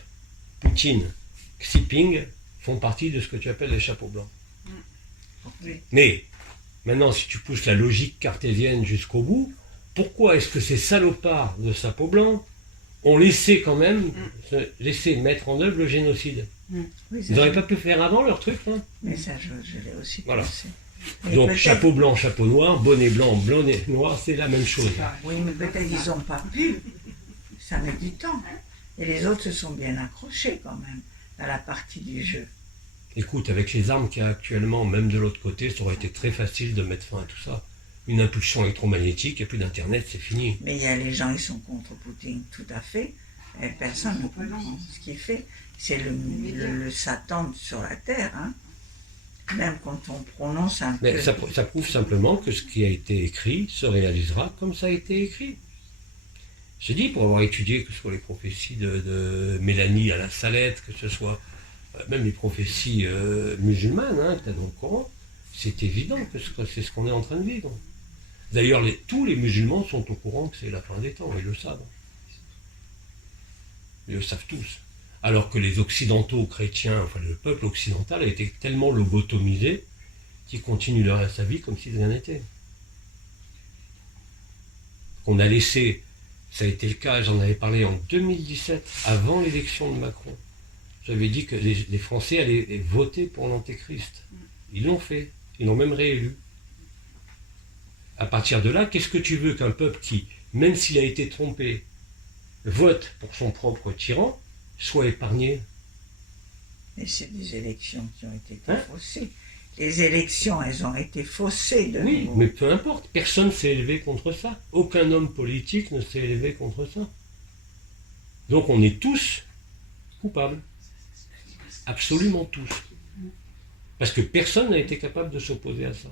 Poutine, Xi Jinping font partie de ce que tu appelles les chapeaux blancs. Oui. Mais, maintenant, si tu pousses la logique cartésienne jusqu'au bout, pourquoi est-ce que ces salopards de chapeaux blancs ont laissé quand même laisser mettre en œuvre le génocide? Oui, ils n'auraient pas pu faire avant leur truc, hein? Mais ça, je l'ai aussi voilà. pensé. Donc, chapeau blanc, chapeau noir, bonnet blanc, bonnet noir, c'est la même chose. Oui, mais peut-être ils n'ont pas pu. Ça met du temps. Et les autres se sont bien accrochés quand même à la partie du jeu. Écoute, avec les armes qu'il y a actuellement, même de l'autre côté, ça aurait été très facile de mettre fin à tout ça. Une impulsion électromagnétique, il n'y a plus d'internet, c'est fini. Mais il y a les gens qui sont contre Poutine, tout à fait. Et personne ne comprend ce qu'il fait. C'est le Satan sur la terre. Hein. Même quand on prononce un Mais peu... ça prouve simplement que ce qui a été écrit se réalisera comme ça a été écrit. Je dis, pour avoir étudié que ce soit les prophéties de Mélanie à la Salette, que ce soit même les prophéties musulmanes, hein, que tu as dans le Coran, c'est évident que c'est ce qu'on est en train de vivre. D'ailleurs, tous les musulmans sont au courant que c'est la fin des temps, ils le savent. Ils le savent tous. Alors que les occidentaux chrétiens, enfin le peuple occidental a été tellement lobotomisé qu'il continue sa vie comme si de rien n'était. On a laissé, ça a été le cas, j'en avais parlé en 2017, avant l'élection de Macron. J'avais dit que les Français allaient voter pour l'Antéchrist. Ils l'ont fait, ils l'ont même réélu. À partir de là, qu'est-ce que tu veux qu'un peuple qui, même s'il a été trompé, vote pour son propre tyran, soit épargné? Mais c'est des élections qui ont été faussées. Les élections, elles ont été faussées de Oui, nouveau. mais peu importe, personne ne s'est élevé contre ça. Aucun homme politique ne s'est élevé contre ça. Donc on est tous coupables. Absolument tous. Parce que personne n'a été capable de s'opposer à ça.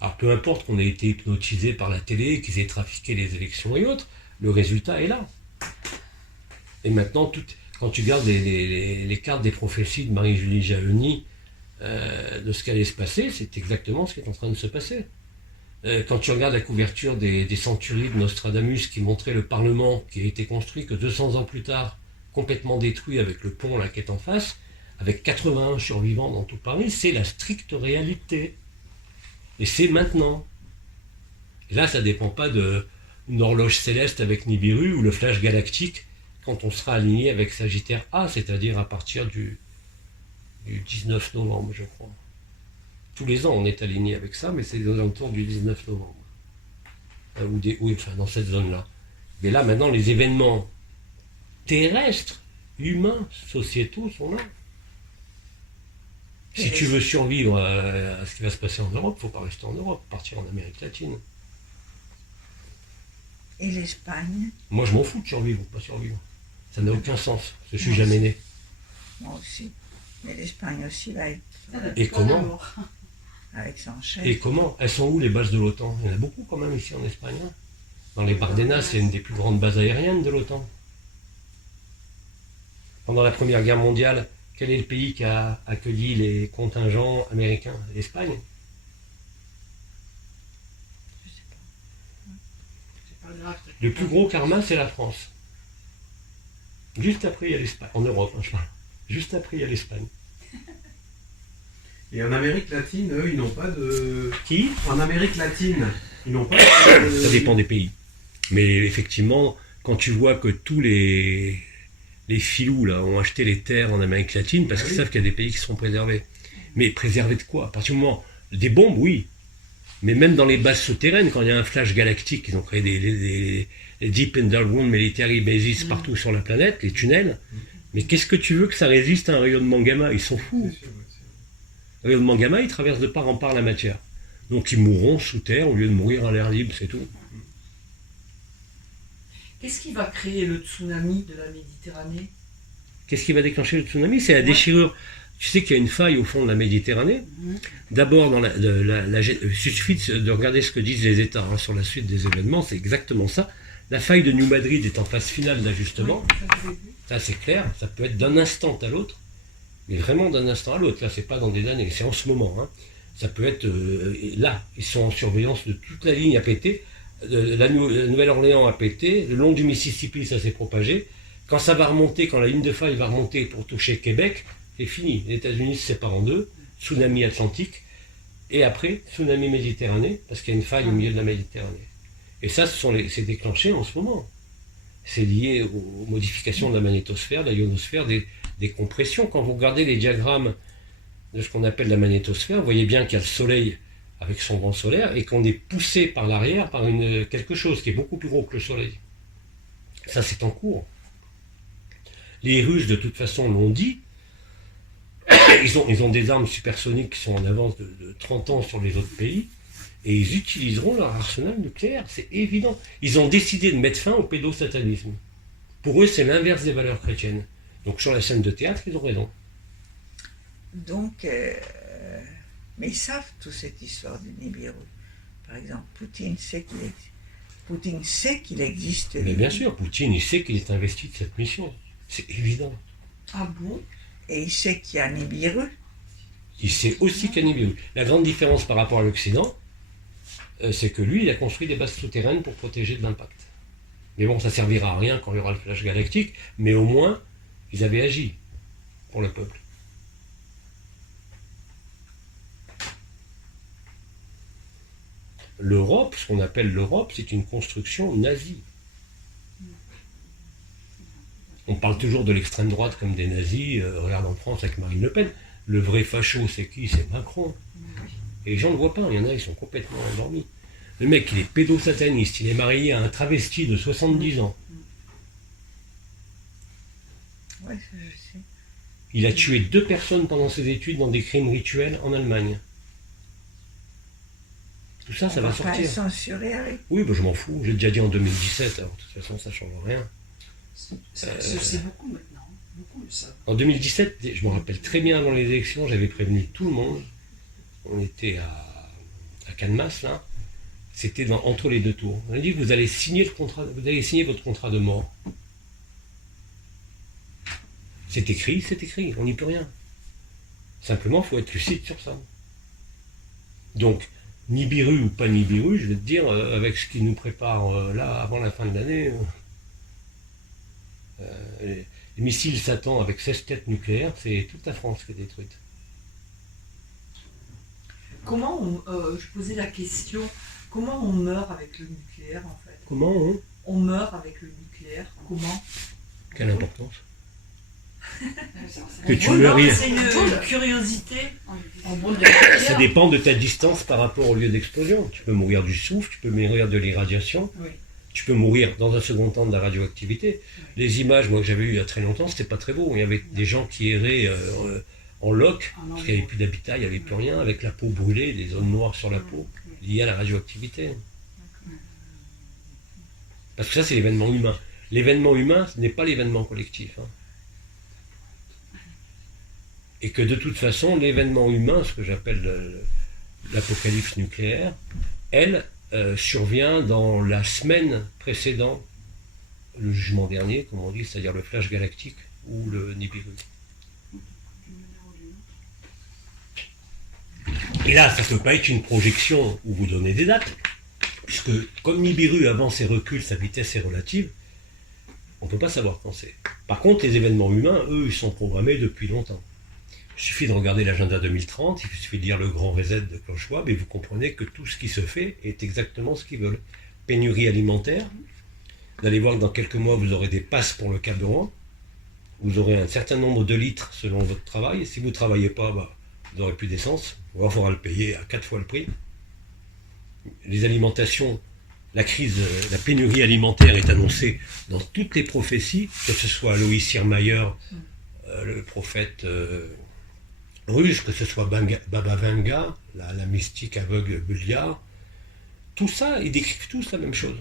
Alors peu importe qu'on ait été hypnotisé par la télé, qu'ils aient trafiqué les élections et autres, le résultat est là. Et maintenant, quand tu regardes les cartes des prophéties de Marie-Julie Jahenny, de ce qui allait se passer, c'est exactement ce qui est en train de se passer. Quand tu regardes la couverture des centuries de Nostradamus qui montrait le Parlement qui a été construit que 200 ans plus tard, complètement détruit avec le pont là qui est en face, avec 81 survivants dans tout Paris, c'est la stricte réalité. Et c'est maintenant. Et là, ça ne dépend pas d'une horloge céleste avec Nibiru ou le flash galactique quand on sera aligné avec Sagittaire A, c'est-à-dire à partir du 19 novembre, je crois. Tous les ans, on est aligné avec ça, mais c'est aux alentours du 19 novembre. Oui, enfin, dans cette zone-là. Mais là, maintenant, les événements terrestres, humains, sociétaux sont là. Si tu veux survivre à ce qui va se passer en Europe, il ne faut pas rester en Europe, partir en Amérique latine. Et l'Espagne? Moi, je m'en fous de survivre ou pas survivre. Ça n'a aucun sens, parce que je ne suis jamais né. Moi aussi. Mais l'Espagne aussi va être... Et comment? Avec son chef. Et comment? Elles sont où les bases de l'OTAN? Il y en a beaucoup quand même ici en Espagne. Dans les Bardenas, c'est une des plus grandes bases aériennes de l'OTAN. Pendant la Première Guerre mondiale, quel est le pays qui a accueilli les contingents américains? L'Espagne. Je sais pas. C'est pas grave. Le plus gros karma, c'est la France. Juste après, il y a l'Espagne. En Europe, hein, je parle. Juste après, il y a l'Espagne. Et en Amérique latine, eux, ils n'ont pas de... Qui? En Amérique latine, ils n'ont pas de... Ça dépend des pays. Mais effectivement, quand tu vois que tous les filous là, ont acheté les terres en Amérique latine, parce qu'ils savent qu'il y a des pays qui seront préservés. Mais préservés de quoi? À partir du moment... Des bombes, oui. Mais même dans les bases souterraines, quand il y a un flash galactique, ils ont créé des Deep Underground Military Bases partout sur la planète, les tunnels. Mais qu'est-ce que tu veux que ça résiste à un rayonnement gamma? Ils sont fous. Le rayonnement gamma, il traverse de part en part la matière. Donc ils mourront sous terre au lieu de mourir à l'air libre, c'est tout. Qu'est-ce qui va créer le tsunami de la Méditerranée? Qu'est-ce qui va déclencher le tsunami? C'est la déchirure. Tu sais qu'il y a une faille au fond de la Méditerranée. D'abord, il suffit de regarder ce que disent les États sur la suite des événements, c'est exactement ça. La faille de New Madrid est en phase finale d'ajustement. Oui, ça c'est clair, ça peut être d'un instant à l'autre, mais vraiment d'un instant à l'autre. Là, c'est pas dans des années, c'est en ce moment. Hein. Ça peut être là. Ils sont en surveillance de toute la ligne à péter. La Nouvelle-Orléans a pété, le long du Mississippi, ça s'est propagé. Quand ça va remonter, quand la ligne de faille va remonter pour toucher Québec, c'est fini. Les États-Unis se séparent en deux, tsunami atlantique, et après, tsunami méditerranéen, parce qu'il y a une faille au milieu de la Méditerranée. Et ça, c'est déclenché en ce moment. C'est lié aux modifications de la magnétosphère, de la ionosphère, des compressions. Quand vous regardez les diagrammes de ce qu'on appelle la magnétosphère, vous voyez bien qu'il y a le Soleil avec son vent solaire et qu'on est poussé par l'arrière par quelque chose qui est beaucoup plus gros que le Soleil. Ça, c'est en cours. Les Russes, de toute façon, l'ont dit. Ils ont des armes supersoniques qui sont en avance de 30 ans sur les autres pays, et ils utiliseront leur arsenal nucléaire, c'est évident. Ils ont décidé de mettre fin au pédosatanisme. Pour eux, c'est l'inverse des valeurs chrétiennes. Donc sur la scène de théâtre, ils ont raison. Donc, mais ils savent toute cette histoire de Nibiru. Par exemple, Poutine sait qu'il existe. Mais bien sûr, Poutine, il sait qu'il est investi de cette mission. C'est évident. Ah bon? Et il sait qu'il y a Nibiru. Il sait aussi qu'il y a Nibiru. La grande différence par rapport à l'Occident, c'est que lui, il a construit des bases souterraines pour protéger de l'impact. Mais bon, ça servira à rien quand il y aura le flash galactique, mais au moins, ils avaient agi pour le peuple. L'Europe, ce qu'on appelle l'Europe, c'est une construction nazie. On parle toujours de l'extrême droite comme des nazis, regarde en France avec Marine Le Pen. Le vrai facho, c'est qui? C'est Macron. Et les gens ne le voient pas, il y en a, ils sont complètement endormis. Le mec, il est pédosataniste, il est marié à un travesti de 70 ans. Ouais, ça, je sais. Il a tué 2 personnes pendant ses études dans des crimes rituels en Allemagne. Tout ça, ça va sortir. Pas censurer avec. Oui, bah, je m'en fous. J'ai déjà dit en 2017, alors de toute façon, ça ne change rien. C'est beaucoup maintenant. Beaucoup le savent. En 2017, je me rappelle très bien avant les élections, j'avais prévenu tout le monde. On était à Canmas, là. C'était entre les 2 tours. On a dit, vous allez signer votre contrat de mort. C'est écrit, on n'y peut rien. Simplement, il faut être lucide sur ça. Donc, Nibiru ou pas Nibiru, je vais te dire, avec ce qui nous prépare là, avant la fin de l'année, les missiles Satan avec 16 têtes nucléaires, c'est toute la France qui est détruite. Comment je posais la question, comment on meurt avec le nucléaire en fait? Comment on meurt avec le nucléaire? Comment? Quelle importance? Que tu meurs. C'est une curiosité. Ça dépend de ta distance par rapport au lieu d'explosion. Tu peux mourir du souffle, tu peux mourir de l'irradiation, Oui. tu peux mourir dans un second temps de la radioactivité. Les images, moi, que j'avais eues il y a très longtemps, c'était pas très beau. Il y avait des gens qui erraient en loc, parce qu'il n'y avait plus d'habitat, il n'y avait plus rien, avec la peau brûlée, des zones noires sur la peau, liées à la radioactivité. Parce que ça, c'est l'événement humain. L'événement humain, ce n'est pas l'événement collectif. Hein. Et que de toute façon, l'événement humain, ce que j'appelle l'apocalypse nucléaire, elle survient dans la semaine précédant le jugement dernier, comme on dit, c'est-à-dire le flash galactique ou le Nibiru. Et là, ça ne peut pas être une projection où vous donnez des dates, puisque comme Nibiru avance et recule, sa vitesse est relative, on ne peut pas savoir quand c'est. Par contre, les événements humains, eux, ils sont programmés depuis longtemps. Il suffit de regarder l'agenda 2030, il suffit de lire le grand reset de Klaus Schwab et vous comprenez que tout ce qui se fait est exactement ce qu'ils veulent. Pénurie alimentaire, vous allez voir que dans quelques mois vous aurez des passes pour le Cap de Rouen, vous aurez un certain nombre de litres selon votre travail, et si vous ne travaillez pas, vous n'aurez plus d'essence, ou il faudra le payer à 4 fois le prix. Les alimentations, la crise, la pénurie alimentaire est annoncée dans toutes les prophéties, que ce soit Alois Sirmayer, le prophète russe, que ce soit Baba Vanga, la mystique aveugle bulgare, tout ça, ils décrivent tous la même chose.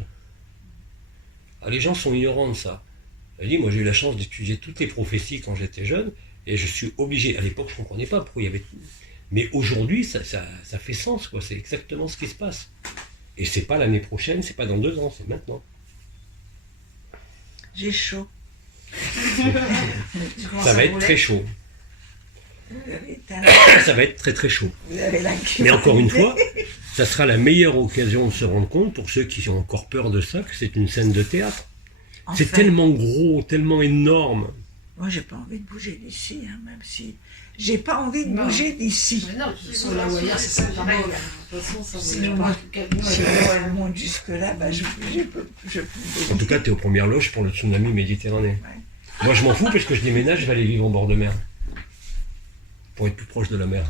Alors, les gens sont ignorants de ça. Elle dit, moi j'ai eu la chance d'étudier toutes les prophéties quand j'étais jeune, et je suis obligé, à l'époque je ne comprenais pas pourquoi il y avait... Mais aujourd'hui, ça fait sens, quoi. C'est exactement ce qui se passe. Et c'est pas l'année prochaine, c'est pas dans 2 ans, c'est maintenant. J'ai chaud. Ça va être très chaud. Ça va être très très chaud. Mais encore une fois, ça sera la meilleure occasion de se rendre compte, pour ceux qui ont encore peur de ça, que c'est une scène de théâtre. C'est tellement gros, tellement énorme. Moi, j'ai pas envie de bouger d'ici, hein, même si... J'ai pas envie de bouger d'ici. Mais non, sur la Hawaïa, c'est ça pareil. De toute façon, ça Si elle monte jusque-là, je peux. En tout cas, tu es aux premières loges pour le tsunami méditerranéen. Ouais. Moi, je m'en fous parce que je déménage, je vais aller vivre en bord de mer. Pour être plus proche de la mer.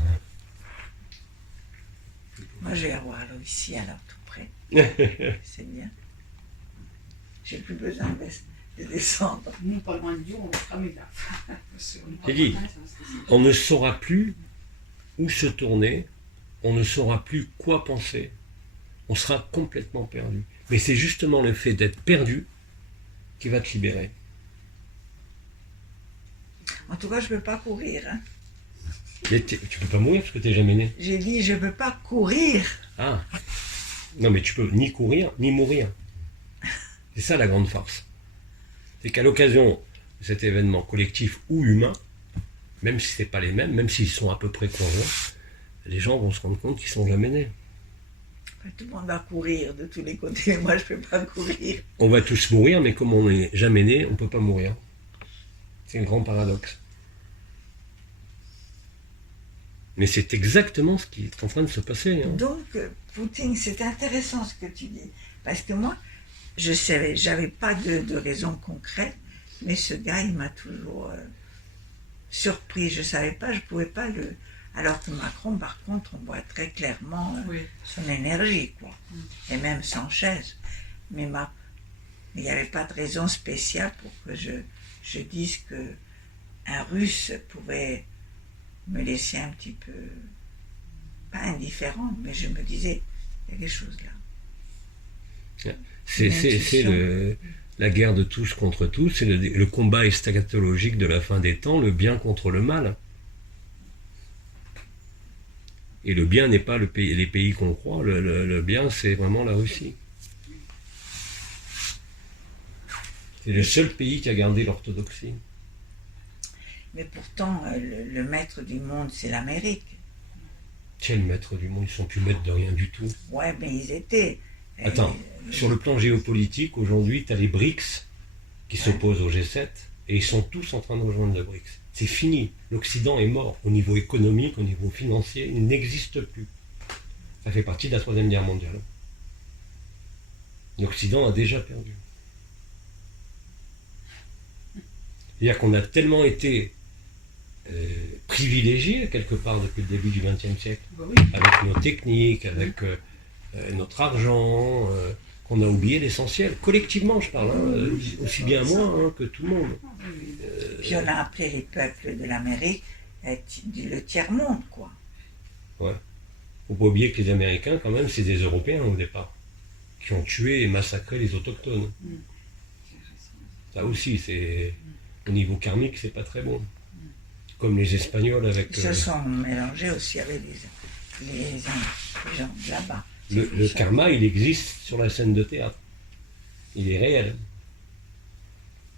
Moi, j'ai avoir ici, alors tout près. C'est bien. J'ai plus besoin de descendre. Nous, pas loin de Dieu, on va cramer là. J'ai dit, on ne saura plus où se tourner, on ne saura plus quoi penser. On sera complètement perdu. Mais c'est justement le fait d'être perdu qui va te libérer. En tout cas, je ne peux pas courir. Hein. Mais tu peux pas mourir parce que tu n'es jamais né. J'ai dit, je ne peux pas courir. Ah. Non, mais tu peux ni courir, ni mourir. C'est ça la grande force. C'est qu'à l'occasion de cet événement collectif ou humain, même si ce n'est pas les mêmes, même s'ils sont à peu près conjoints, les gens vont se rendre compte qu'ils ne sont jamais nés. Tout le monde va courir de tous les côtés, moi je ne peux pas courir. On va tous mourir, mais comme on n'est jamais né, on ne peut pas mourir. C'est un grand paradoxe. Mais c'est exactement ce qui est en train de se passer. Hein. Donc, Poutine, c'est intéressant ce que tu dis. Parce que moi, je savais, j'avais pas de raison concrète, mais ce gars, il m'a toujours surpris. Je savais pas, je pouvais pas le... Alors que Macron, par contre, on voit très clairement son énergie, quoi. Et même Sanchez. Mais il n'y avait pas de raison spéciale pour que je dise qu'un Russe pouvait me laisser un petit peu, pas indifférente, mais je me disais, il y a des choses là. C'est la guerre de tous contre tous, c'est le combat eschatologique de la fin des temps, le bien contre le mal. Et le bien n'est pas les pays qu'on croit, le bien c'est vraiment la Russie. C'est le seul pays qui a gardé l'orthodoxie. Mais pourtant, le maître du monde, c'est l'Amérique. Quel maître du monde? Ils sont plus maîtres de rien du tout. Ouais, mais ils étaient. Attends, sur le plan géopolitique, aujourd'hui, tu as les BRICS qui s'opposent au G7 et ils sont tous en train de rejoindre le BRICS. C'est fini. L'Occident est mort au niveau économique, au niveau financier, il n'existe plus. Ça fait partie de la Troisième Guerre mondiale. L'Occident a déjà perdu. C'est-à-dire qu'on a tellement été privilégiés, quelque part, depuis le début du XXe siècle, avec nos techniques, avec notre argent, qu'on a oublié l'essentiel. Collectivement, je parle, aussi bien moi que tout le monde. Puis on a appelé les peuples de l'Amérique le tiers-monde, quoi. Ouais. Faut pas oublier que les Américains, quand même, c'est des Européens au départ, qui ont tué et massacré les autochtones. Ça aussi, c'est... Au niveau karmique, c'est pas très bon. Comme les Espagnols avec... Ils se sont mélangés aussi avec les gens de là-bas. Le karma, il existe sur la scène de théâtre. Il est réel.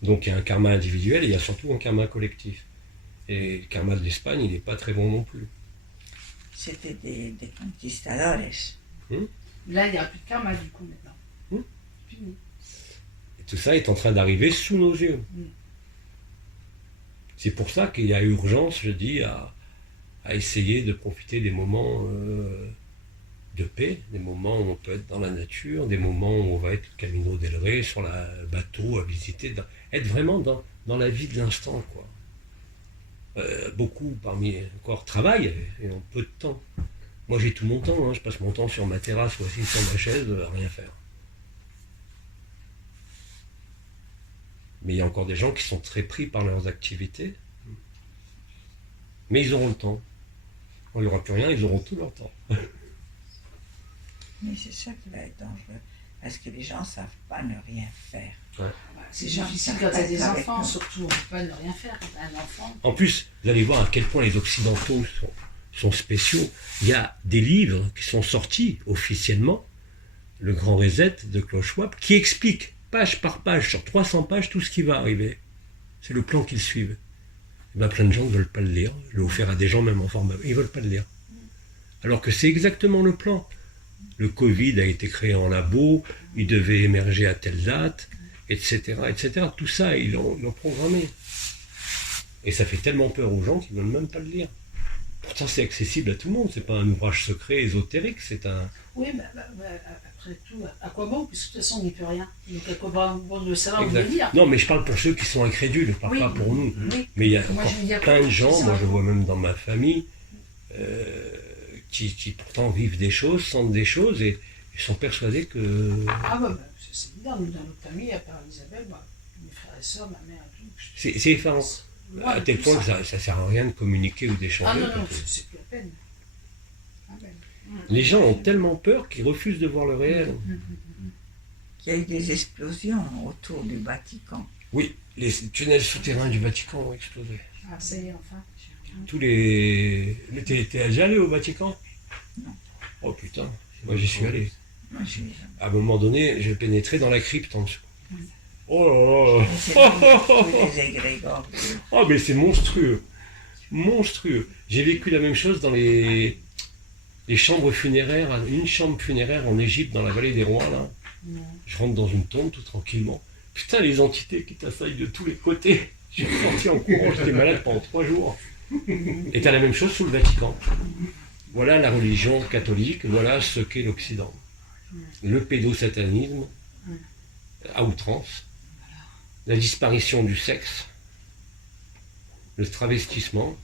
Donc il y a un karma individuel et il y a surtout un karma collectif. Et le karma de l'Espagne, il n'est pas très bon non plus. C'était des conquistadores. Là, il n'y a plus de karma du coup maintenant. Fini. Et tout ça est en train d'arriver sous nos yeux. C'est pour ça qu'il y a urgence, je dis, à essayer de profiter des moments de paix, des moments où on peut être dans la nature, des moments où on va être au Camino del Rey, sur le bateau, à visiter, être vraiment dans la vie de l'instant, quoi. Beaucoup parmi encore travaillent et ont peu de temps. Moi j'ai tout mon temps, je passe mon temps sur ma terrasse ou assis sur ma chaise à rien faire. Mais il y a encore des gens qui sont très pris par leurs activités. Mais ils auront le temps. Quand il n'y aura plus rien, ils auront tout leur temps. Mais c'est ça qui va être dangereux. Parce que les gens ne savent pas ne rien faire. Ouais. C'est difficile quand tu as des enfants, surtout. On ne peut pas ne rien faire quand tu as un enfant. En plus, vous allez voir à quel point les Occidentaux sont spéciaux. Il y a des livres qui sont sortis officiellement, Le Grand Reset de Klaus Schwab, qui expliquent page par page, sur 300 pages, tout ce qui va arriver. C'est le plan qu'ils suivent. Et bien, plein de gens ne veulent pas le lire. Je l'ai offert à des gens même en forme. Ils ne veulent pas le lire. Alors que c'est exactement le plan. Le Covid a été créé en labo, il devait émerger à telle date, etc. etc. Tout ça, ils l'ont programmé. Et ça fait tellement peur aux gens qu'ils ne veulent même pas le lire. Pourtant, c'est accessible à tout le monde. C'est pas un ouvrage secret, ésotérique. C'est un... Oui, mais après tout, à quoi bon? Puisque de toute façon, on n'y peut rien. Donc à quoi bon de le savoir ou de le lire? Non, mais je parle pour ceux qui sont incrédules, je parle pas pour nous. Oui. Mais il y a encore plein de gens, moi je vois même dans ma famille, qui pourtant vivent des choses, sentent des choses et sont persuadés que... Ah bah c'est évident, nous dans notre famille, à part Isabelle, mes frères et sœurs, ma mère et tout. C'est effarant. À tel point que ça ne sert à rien de communiquer ou d'échanger. Ah non, c'est plus la peine. Les gens ont tellement peur qu'ils refusent de voir le réel. Il y a eu des explosions autour du Vatican. Oui, les tunnels souterrains du Vatican ont explosé. Ah, ça y est, enfin. Tous les... Mais t'es déjà allé au Vatican? Non. Oh putain, moi j'y suis allé. Moi, j'ai jamais. À un moment donné, j'ai pénétré dans la crypte en dessous. Oh là là. C'est tous les égrégores. Oh mais c'est monstrueux. Monstrueux. J'ai vécu la même chose dans les chambres funéraires, une chambre funéraire en Égypte, dans la vallée des rois, là. Je rentre dans une tombe tout tranquillement. Putain, les entités qui t'assaillent de tous les côtés. Je suis sorti en courant, j'étais malade pendant 3 jours. Et t'as la même chose sous le Vatican. Voilà la religion catholique, voilà ce qu'est l'Occident. Le pédosatanisme, à outrance, la disparition du sexe, le travestissement.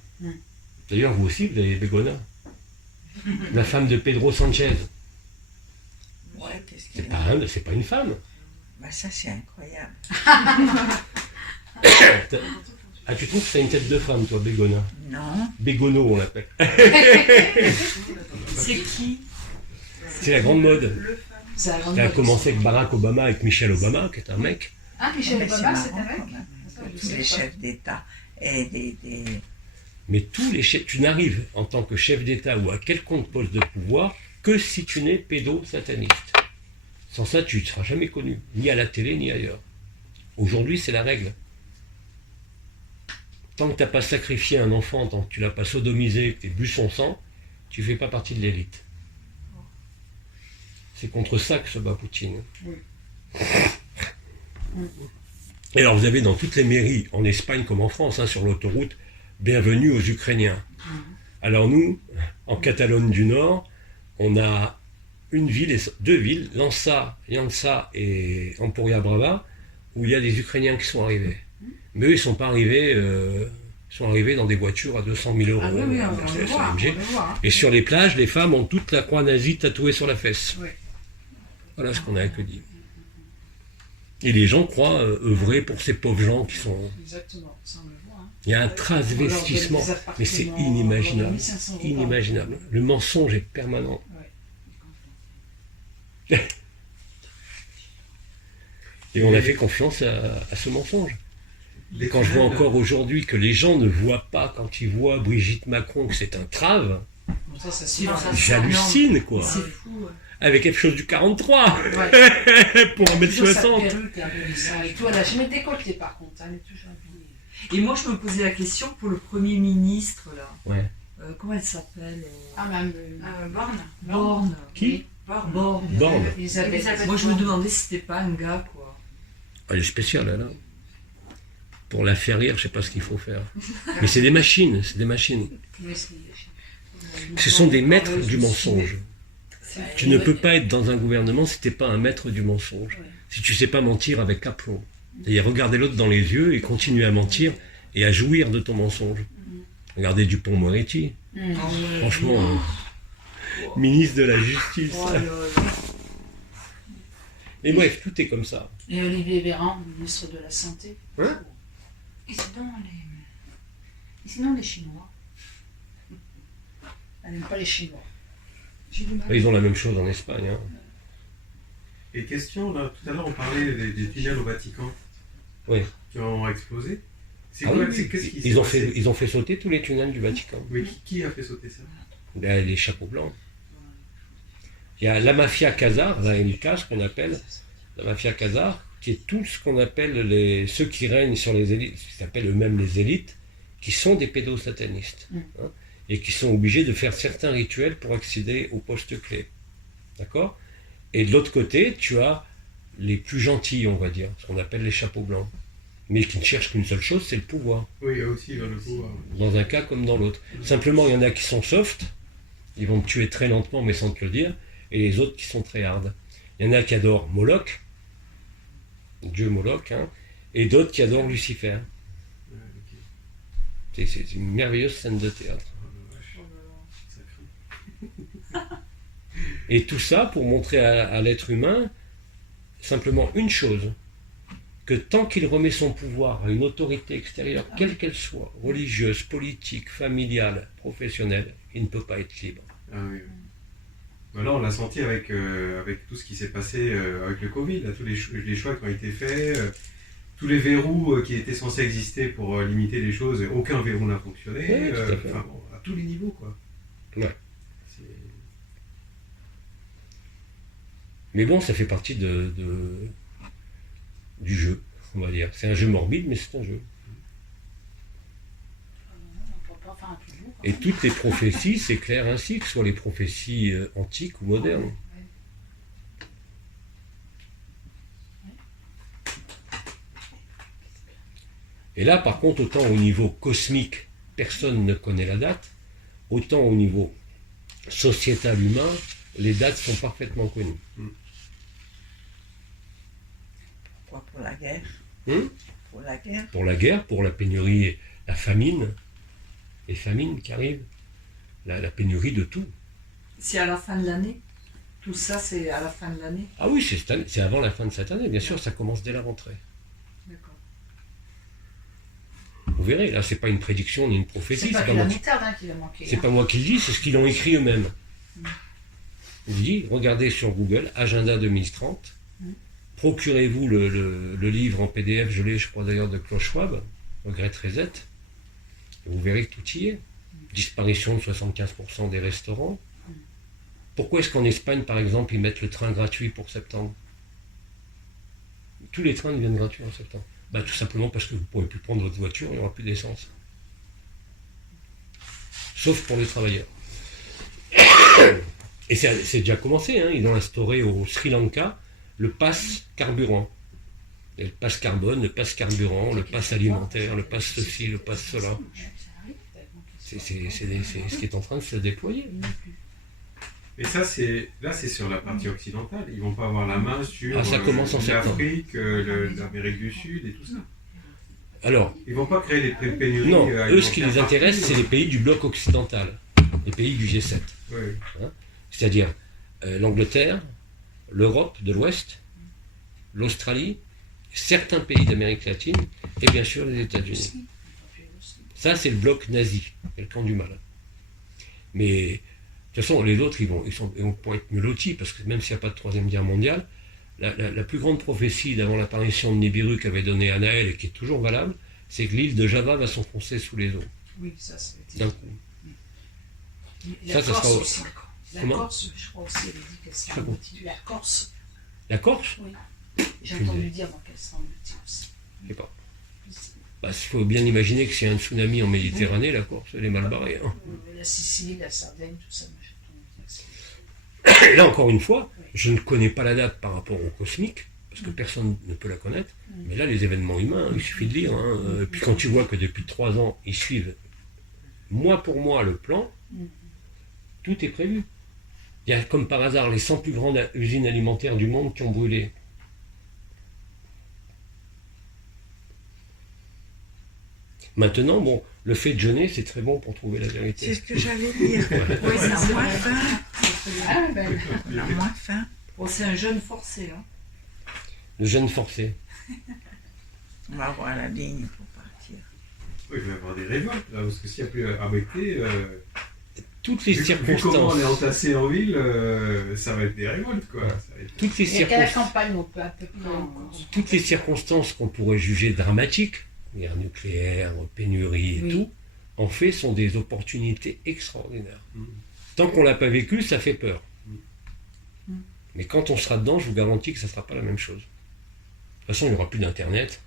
D'ailleurs, vous aussi, vous avez Begona. La femme de Pedro Sanchez. Ouais, qu'est-ce qu'il C'est pas une femme. Bah ça, c'est incroyable. Ah, tu trouves que t'as une tête de femme, toi, Begona? Non. Bégono, on l'appelle. C'est qui? C'est la grande mode. C'est la grande Ça a mode. commencé avec Barack Obama, avec Michelle Obama, qui est un mec. Ah, Michel Mais c'est Obama, c'est marrant, un mec. quand même, Ça, que je tous sais les pas. chefs d'État et des... Mais tous les chefs, tu n'arrives en tant que chef d'État ou à quelconque poste de pouvoir que si tu n'es pédosataniste. Sans ça, tu ne seras jamais connu, ni à la télé, ni ailleurs. Aujourd'hui, c'est la règle. Tant que tu n'as pas sacrifié un enfant, tant que tu ne l'as pas sodomisé, que tu as bu son sang, tu ne fais pas partie de l'élite. C'est contre ça que se bat Poutine. Et alors, vous avez dans toutes les mairies, en Espagne comme en France, sur l'autoroute, bienvenue aux Ukrainiens. Alors nous, en Catalogne du Nord, on a deux villes, Llança et Emporia Brava, où il y a des Ukrainiens qui sont arrivés. Mais eux, ils ne sont pas arrivés, sont arrivés dans des voitures à 200 000 euros. Ah oui, oui, on le voit, on AMG. le voit. Et sur les plages, les femmes ont toute la croix nazie tatouée sur la fesse. Oui. Voilà ce qu'on a que dit. Et les gens croient œuvrer pour ces pauvres gens qui sont... Exactement, ça on le voit. Hein. Il y a un transvestissement, mais c'est inimaginable. Inimaginable. Le mensonge est permanent. Et on a fait confiance à ce mensonge. Et quand je vois encore aujourd'hui que les gens ne voient pas, quand ils voient Brigitte Macron, que c'est un trave, Ça, ça, c'est j'hallucine, quoi. C'est fou. Avec quelque chose du 43 Ouais. pour 1m60. Et toi, elle a jamais décolleté par contre, elle est toujours habillée. Et moi, je me posais la question pour le Premier ministre, là. Ouais. Comment elle s'appelle Ah, même Borne. Borne. Qui? Borne. Borne. Elisabeth. Moi, je me demandais si c'était pas un gars, quoi. Elle est spéciale, elle. Hein. Pour la faire rire, je sais pas ce qu'il faut faire. Mais c'est des machines, c'est des machines. Ce sont des maîtres du mensonge. Tu ne peux pas être dans un gouvernement si tu n'es pas un maître du mensonge. Si tu ne sais pas mentir avec aplomb. C'est-à-dire regarder l'autre dans les yeux et continuer à mentir et à jouir de ton mensonge. Regardez Dupond-Moretti. Franchement, ministre de la Justice. Et bref, tout est comme ça. Et Olivier Véran, ministre de la Santé. Hein? Et sinon les Chinois. Elle n'aime pas les Chinois. Ils ont la même chose en Espagne. Hein. Et question, là, tout à l'heure on parlait des tunnels au Vatican. Oui. Qui ont explosé. C'est Ah quoi, oui, qu'est-ce qui s'est ils passé ont fait sauter tous les tunnels du Vatican. Oui, qui a fait sauter ça? Là, les chapeaux blancs. Il y a la mafia Khazar, là, une casse qu'on appelle, la mafia Khazar, qui est tout ce qu'on appelle ceux qui règnent sur les élites, ce qui s'appelle eux-mêmes les élites, qui sont des pédosatanistes, hein, et qui sont obligés de faire certains rituels pour accéder aux postes clés. D'accord? Et de l'autre côté, tu as les plus gentils, on va dire, ce qu'on appelle les chapeaux blancs, mais qui ne cherchent qu'une seule chose, c'est le pouvoir. Oui, eux aussi, ils veulent le pouvoir. Dans un cas comme dans l'autre. Simplement, il y en a qui sont soft, ils vont te tuer très lentement, mais sans te le dire, et les autres qui sont très hard. Il y en a qui adorent Moloch, Dieu Moloch, hein, et d'autres qui adorent Lucifer. C'est une merveilleuse scène de théâtre. Et tout ça pour montrer à l'être humain simplement une chose, que tant qu'il remet son pouvoir à une autorité extérieure, quelle qu'elle soit, religieuse, politique, familiale, professionnelle, il ne peut pas être libre. Ah oui. Là, on l'a senti avec tout ce qui s'est passé avec le Covid, là, tous les choix qui ont été faits, tous les verrous qui étaient censés exister pour limiter les choses, aucun verrou n'a fonctionné, Oui, tout à fait. à tous les niveaux, quoi. Ouais. Mais bon, ça fait partie du jeu, on va dire. C'est un jeu morbide, mais c'est un jeu. On peut pas faire un toujours. Et toutes les prophéties s'éclairent ainsi, que ce soit les prophéties antiques ou modernes. Et là, par contre, autant au niveau cosmique, personne ne connaît la date, autant au niveau sociétal humain, les dates sont parfaitement connues. Pourquoi pour la guerre Pour la guerre. Pour la guerre, pour la pénurie, la famine, les famines qui arrivent, la pénurie de tout. C'est à la fin de l'année. Tout ça, c'est à la fin de l'année. Ah oui, c'est avant la fin de cette année, bien sûr, ça commence dès la rentrée. D'accord. Vous verrez, là, c'est pas une prédiction ni une prophétie. C'est pas que la moutarde qui va manquer. C'est pas moi qui le dis, c'est ce qu'ils ont écrit eux-mêmes. Je vous dis, regardez sur Google, Agenda 2030. Procurez-vous le livre en PDF, je l'ai, je crois d'ailleurs, de Klaus Schwab, Regret Reset. Et vous verrez que tout y est. Disparition de 75% des restaurants. Pourquoi est-ce qu'en Espagne, par exemple, ils mettent le train gratuit pour septembre? Tous les trains deviennent gratuits en septembre. Bah, tout simplement parce que vous ne pourrez plus prendre votre voiture, il n'y aura plus d'essence. Sauf pour les travailleurs. Et c'est déjà commencé, hein. Ils ont instauré au Sri Lanka le pass carburant. Et le pass carbone, le pass carburant, le pass alimentaire, le pass ceci, le pass cela. C'est ce qui est en train de se déployer. Et ça, c'est sur la partie occidentale. Ils vont pas avoir la main sur ça commence en septembre. l'Afrique, l'Amérique du Sud et tout ça. Alors, Ils vont pas créer des pénuries. non, eux, ce qui les intéresse, c'est les pays du bloc occidental, les pays du G7. Oui. Hein, c'est-à-dire l'Angleterre, l'Europe de l'Ouest, l'Australie, certains pays d'Amérique latine et bien sûr les États-Unis. Ça, c'est le bloc nazi, c'est le camp du mal. Mais de toute façon, les autres, ils vont pas être mieux lotis, parce que même s'il n'y a pas de troisième guerre mondiale, la plus grande prophétie d'avant l'apparition de Nibiru qu'avait donnée Anaël et qui est toujours valable, c'est que l'île de Java va s'enfoncer sous les eaux. Oui, ça c'est. D'un coup. La Ça Corse sera aussi. La Comment Corse, je crois aussi, elle a dit qu'elle sera Je engloutie. La Corse, La Corse? j'ai entendu dire qu'elle sera engloutie aussi. Je sais pas. Bah, il faut bien imaginer que s'il y a un tsunami en Méditerranée, la Corse, elle est mal barrée. Hein. La Sicile, la Sardaigne, tout ça, moi, j'ai entendu dire que Et là, encore une fois, je ne connais pas la date par rapport au cosmique, parce que personne ne peut la connaître. Mais là, les événements humains, il suffit de lire. Hein. Puis quand tu vois que depuis 3 ans, ils suivent mois pour mois le plan, tout est prévu. Il y a comme par hasard les 100 plus grandes usines alimentaires du monde qui ont brûlé. Maintenant, bon, le fait de jeûner, c'est très bon pour trouver la vérité. C'est ce que j'allais dire. Oui, On a c'est moins vrai. faim. Ah, ben, On a moins faim. Bon, c'est un jeûne forcé. Hein. Le jeûne forcé. On va voir la ligne pour partir. Oui, il va y avoir des révoltes, là, parce que s'il n'y a plus à arrêter, Toutes les vu comment circonstances. on est entassé en ville, ça va être des révoltes, quoi. Ça va être- Toutes les il n'y a qu'à la circonstances. campagne, on peut un peu plus encore. Toutes les circonstances qu'on pourrait juger dramatiques, guerre nucléaire, pénurie et Oui. tout, en fait, sont des opportunités extraordinaires. Tant qu'on ne l'a pas vécu, ça fait peur. Mais quand on sera dedans, je vous garantis que ça ne sera pas la même chose. De toute façon, il n'y aura plus d'Internet.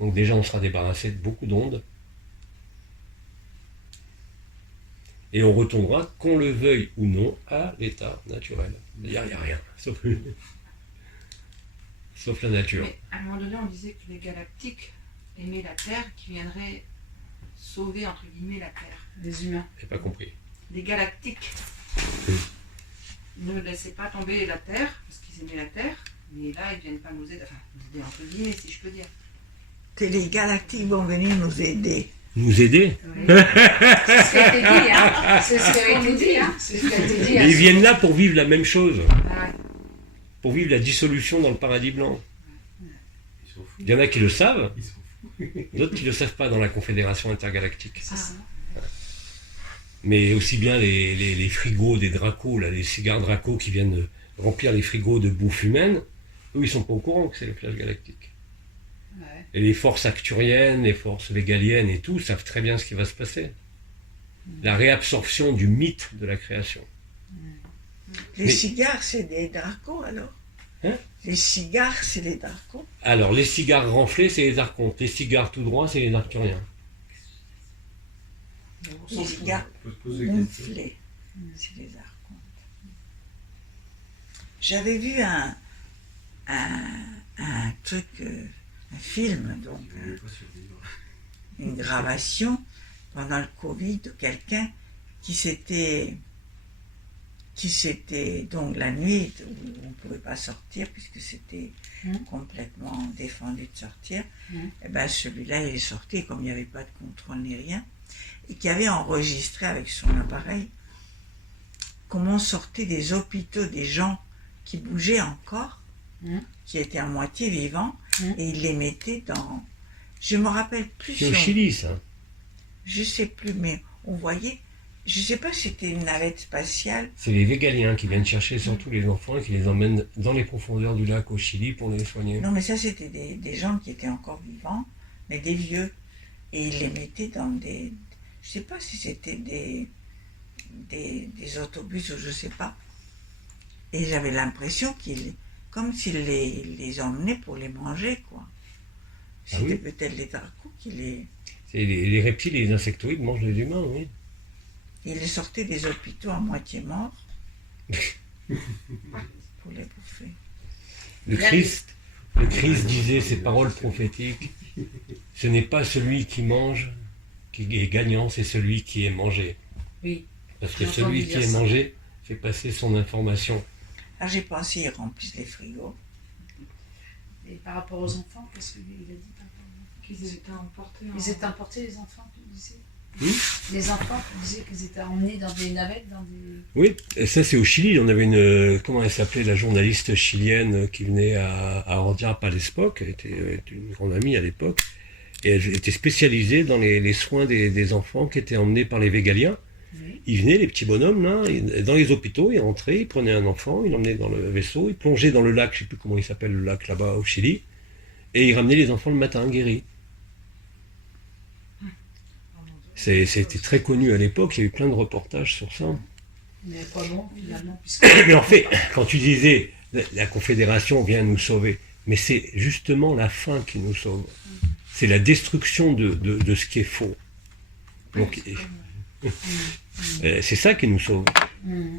Donc déjà, on sera débarrassé de beaucoup d'ondes. Et on retournera, qu'on le veuille ou non, à l'état naturel. Il n'y a rien, sauf la nature. Mais à un moment donné, on disait que les galactiques aimaient la Terre, qui viendraient sauver, entre guillemets, la Terre. Des humains. J'ai pas compris. Les galactiques ne laissaient pas tomber la Terre, parce qu'ils aimaient la Terre, mais là, ils ne viennent pas nous aider, enfin, nous aider entre guillemets, si je peux dire. Que les galactiques vont venir nous aider. Nous aider? C'est ce qui a été dit, hein. C'est ce qui a été dit, hein. C'est ce qui a été dit. Mais ils viennent là pour vivre la même chose, Ah, pour vivre la dissolution dans le paradis blanc. Il y en a qui le savent, Ils sont d'autres qui ne le savent pas dans la Confédération intergalactique. C'est ça. Mais aussi bien les frigos des Dracos, là, les cigares Dracos qui viennent remplir les frigos de bouffe humaine, eux, ils sont pas au courant que c'est le piège galactique. Ouais. Et les forces acturiennes, les forces végaliennes et tout, savent très bien ce qui va se passer. La réabsorption du mythe de la création. Les Mais- cigares, c'est des dracos alors Hein? Les cigares, c'est les dracos. Alors, les cigares renflés, c'est les archontes. Les cigares tout droit, c'est les arcturiens. Les cigares faut se poser des questions. gonflés, c'est les archontes. J'avais vu un truc, un film, donc Je vais pas survivre. une gravation pendant le Covid de quelqu'un qui s'était donc la nuit où on ne pouvait pas sortir puisque c'était complètement défendu de sortir, et ben celui-là il est sorti comme il n'y avait pas de contrôle ni rien et qui avait enregistré avec son appareil comment sortaient des hôpitaux des gens qui bougeaient encore, qui étaient à moitié vivants, et il les mettait dans... Je me rappelle plus C'est au si on- Chili, ça. je sais plus, mais on voyait, je sais pas si c'était une navette spatiale, C'est les végaliens qui viennent chercher surtout les enfants et qui les emmènent dans les profondeurs du lac au Chili pour les soigner. non mais ça c'était des gens qui étaient encore vivants, mais des vieux, et ils les mettaient dans des, je sais pas si c'était des autobus ou je sais pas, et j'avais l'impression comme s'ils les emmenaient pour les manger, quoi. Ah C'était oui. peut-être les dracos qui les... C'est les reptiles et les insectoïdes mangent les humains, oui. Ils les sortaient des hôpitaux à moitié morts pour les bouffer. Le Christ disait ces paroles prophétiques. Ce n'est pas celui qui mange qui est gagnant, c'est celui qui est mangé. Oui. Parce que J'ai celui entendu qui dire est ça. mangé fait passer son information. Alors j'ai pensé ils remplissent les frigos. Et par rapport aux enfants, qu'est-ce qu'il a dit par rapport aux enfants Qu'ils étaient emportés. Ils étaient emportés, les enfants, tu disais Oui. Les enfants, tu disais qu'ils étaient emmenés dans des navettes, dans des... Oui, et ça c'est au Chili. On avait une, comment elle s'appelait, la journaliste chilienne qui venait à Ordiar Palespoc, elle était une grande amie à l'époque, et elle était spécialisée dans les soins des enfants qui étaient emmenés par les végaliens. Oui. Ils venaient, les petits bonhommes, là, dans les hôpitaux, ils rentraient, ils prenaient un enfant, ils l'emmenaient dans le vaisseau, ils plongeaient dans le lac, je sais plus comment il s'appelle le lac là-bas au Chili, et ils ramenaient les enfants le matin guéris. C'était très connu à l'époque, il y a eu plein de reportages sur ça. Mais pas long, finalement, puisque... Mais en fait, quand tu disais la Confédération vient nous sauver, mais c'est justement la fin qui nous sauve. C'est la destruction de ce qui est faux. Donc, c'est ça qui nous sauve. Mm.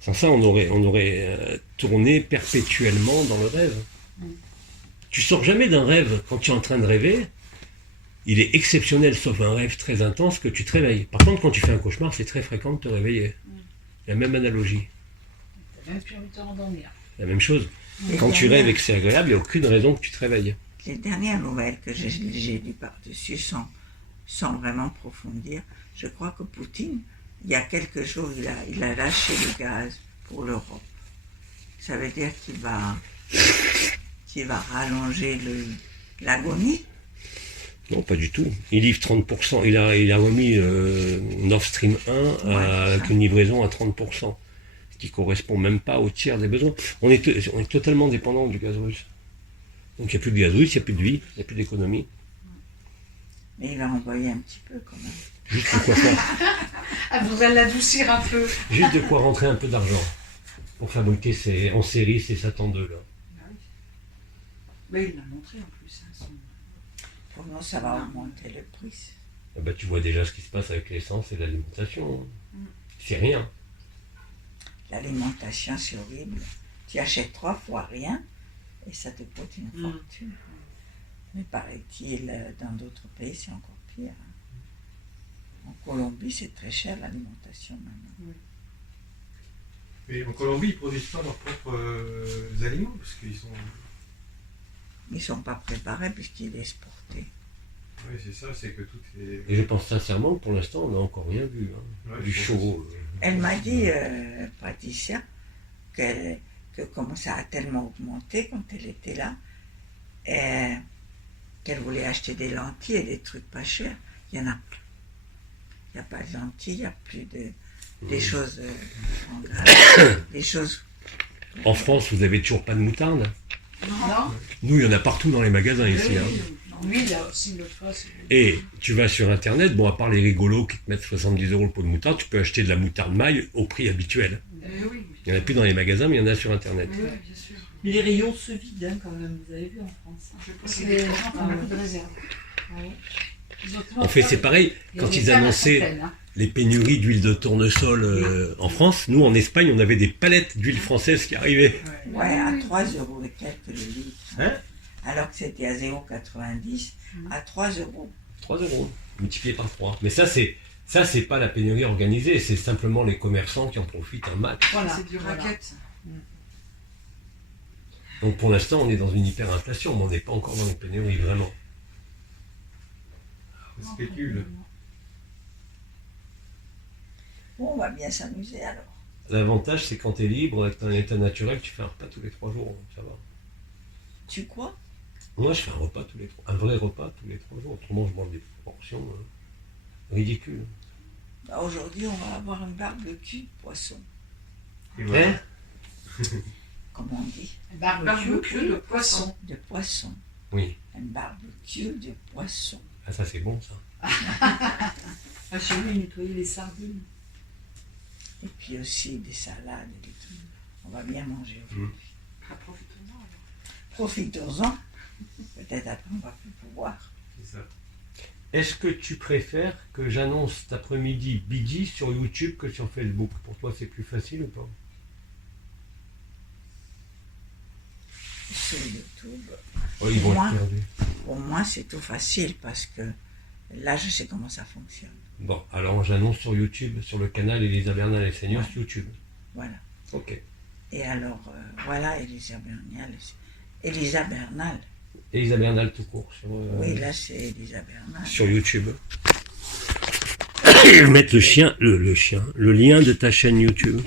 Sans ça, on aurait tourné perpétuellement dans le rêve. Tu sors jamais d'un rêve quand tu es en train de rêver. Il est exceptionnel, sauf un rêve très intense, que tu te réveilles. Par contre, quand tu fais un cauchemar, c'est très fréquent de te réveiller. La même analogie, T'as même plus envie de te rendormir. la même chose. Les Quand tu dernières- rêves et que c'est agréable, il n'y a aucune raison que tu te réveilles. Les dernières nouvelles que j'ai lues par-dessus sans vraiment approfondir, je crois que Poutine, il y a quelques jours, il a lâché le gaz pour l'Europe. Ça veut dire qu'il va rallonger l'agonie. Non, pas du tout. Il livre 30%. Il a remis Nord Stream 1 avec une livraison à 30%. Ce qui correspond même pas au tiers des besoins. On est totalement dépendant du gaz russe. Donc il n'y a plus de gaz russe, il n'y a plus de vie, il n'y a plus d'économie. Mais il va envoyer un petit peu quand même. Juste de quoi faire. Elle voudrait l'adoucir un peu. Juste de quoi rentrer un peu d'argent pour fabriquer en série ces Satan 2 là. Mais il l'a montré en plus. Comment ça va augmenter le prix? Ah bah, tu vois déjà ce qui se passe avec l'essence et l'alimentation. hein. C'est rien. L'alimentation, c'est horrible. Tu achètes 3 fois rien et ça te coûte une fortune. Mais paraît-il, dans d'autres pays, c'est encore pire. En Colombie, c'est très cher l'alimentation maintenant. Mais en Colombie, ils produisent pas leurs propres aliments parce qu'ils sont. Ils ne sont pas préparés puisqu'il est exporté. Oui, c'est ça, c'est que tout est. Et je pense sincèrement que pour l'instant, on n'a encore rien vu. hein. Ouais, Du je pense chaud. Elle m'a dit, Patricia, que comme ça a tellement augmenté quand elle était là, qu'elle voulait acheter des lentilles et des trucs pas chers. Il n'y en a plus. Il n'y a pas de lentilles, il n'y a plus des choses en gras, des choses... En France, vous avez toujours pas de moutarde? Non. Nous, il y en a partout dans les magasins ici. Hein. Oui, là aussi, l'autre fois, c'est... Et tu vas sur Internet, bon, à part les rigolos qui te mettent 70 € le pot de moutarde, tu peux acheter de la moutarde maille au prix habituel. Oui, Il n'y en a plus dans les magasins, mais il y en a sur Internet. oui, bien sûr. Mais les rayons se vident hein, quand même, vous avez vu en France. Je pense Parce que que les gens font beaucoup de réserves. En fait, c'est pareil, quand ils annonçaient les pénuries d'huile de tournesol en France, nous, en Espagne, on avait des palettes d'huile française qui arrivaient. Ouais, à 3 € et quelques le litre. Hein? Alors que c'était à 0,90, à 3 €. 3 € multiplié par 3. Mais ça, c'est pas la pénurie organisée, c'est simplement les commerçants qui en profitent un max. Voilà. c'est du racket. Donc pour l'instant, on est dans une hyperinflation, mais on n'est pas encore dans une pénurie, vraiment. On spécule. Bon, on va bien s'amuser alors. L'avantage, c'est quand tu es libre, avec ton état naturel, tu fais un repas tous les 3 jours, ça va. Tu quoi? Moi, je fais un repas tous les 3, un vrai repas tous les 3 jours. Autrement, je mange des portions ridicules. Bah, aujourd'hui, on va avoir un barbecue de poisson, Et voilà. Hein? comme on dit. Barbecue de poisson. De poisson. Oui. Un barbecue de poisson. Ah, ça, c'est bon, ça. Ah, chez lui, il nettoyait les sardines. Et puis aussi des salades et des trucs. On va bien manger aujourd'hui. Ah, profitons-en alors. Profitons-en. Peut-être après, on va plus pouvoir. C'est ça. Est-ce que tu préfères que j'annonce cet après-midi Bidi sur YouTube que sur Facebook? Pour toi, c'est plus facile ou pas? Sur YouTube. Oh, ils vont Moi. être perdus. Pour moi, c'est tout facile parce que là, je sais comment ça fonctionne. Bon, alors j'annonce sur YouTube, sur le canal Elisa Bernal et Seigneur Ouais. YouTube. Voilà. Ok. Et alors, voilà, Elisa Bernal. Elisa Bernal. Elisa Bernal tout court sur, Oui, là, c'est Elisa Bernal. sur YouTube. Je vais mettre le lien de ta chaîne YouTube.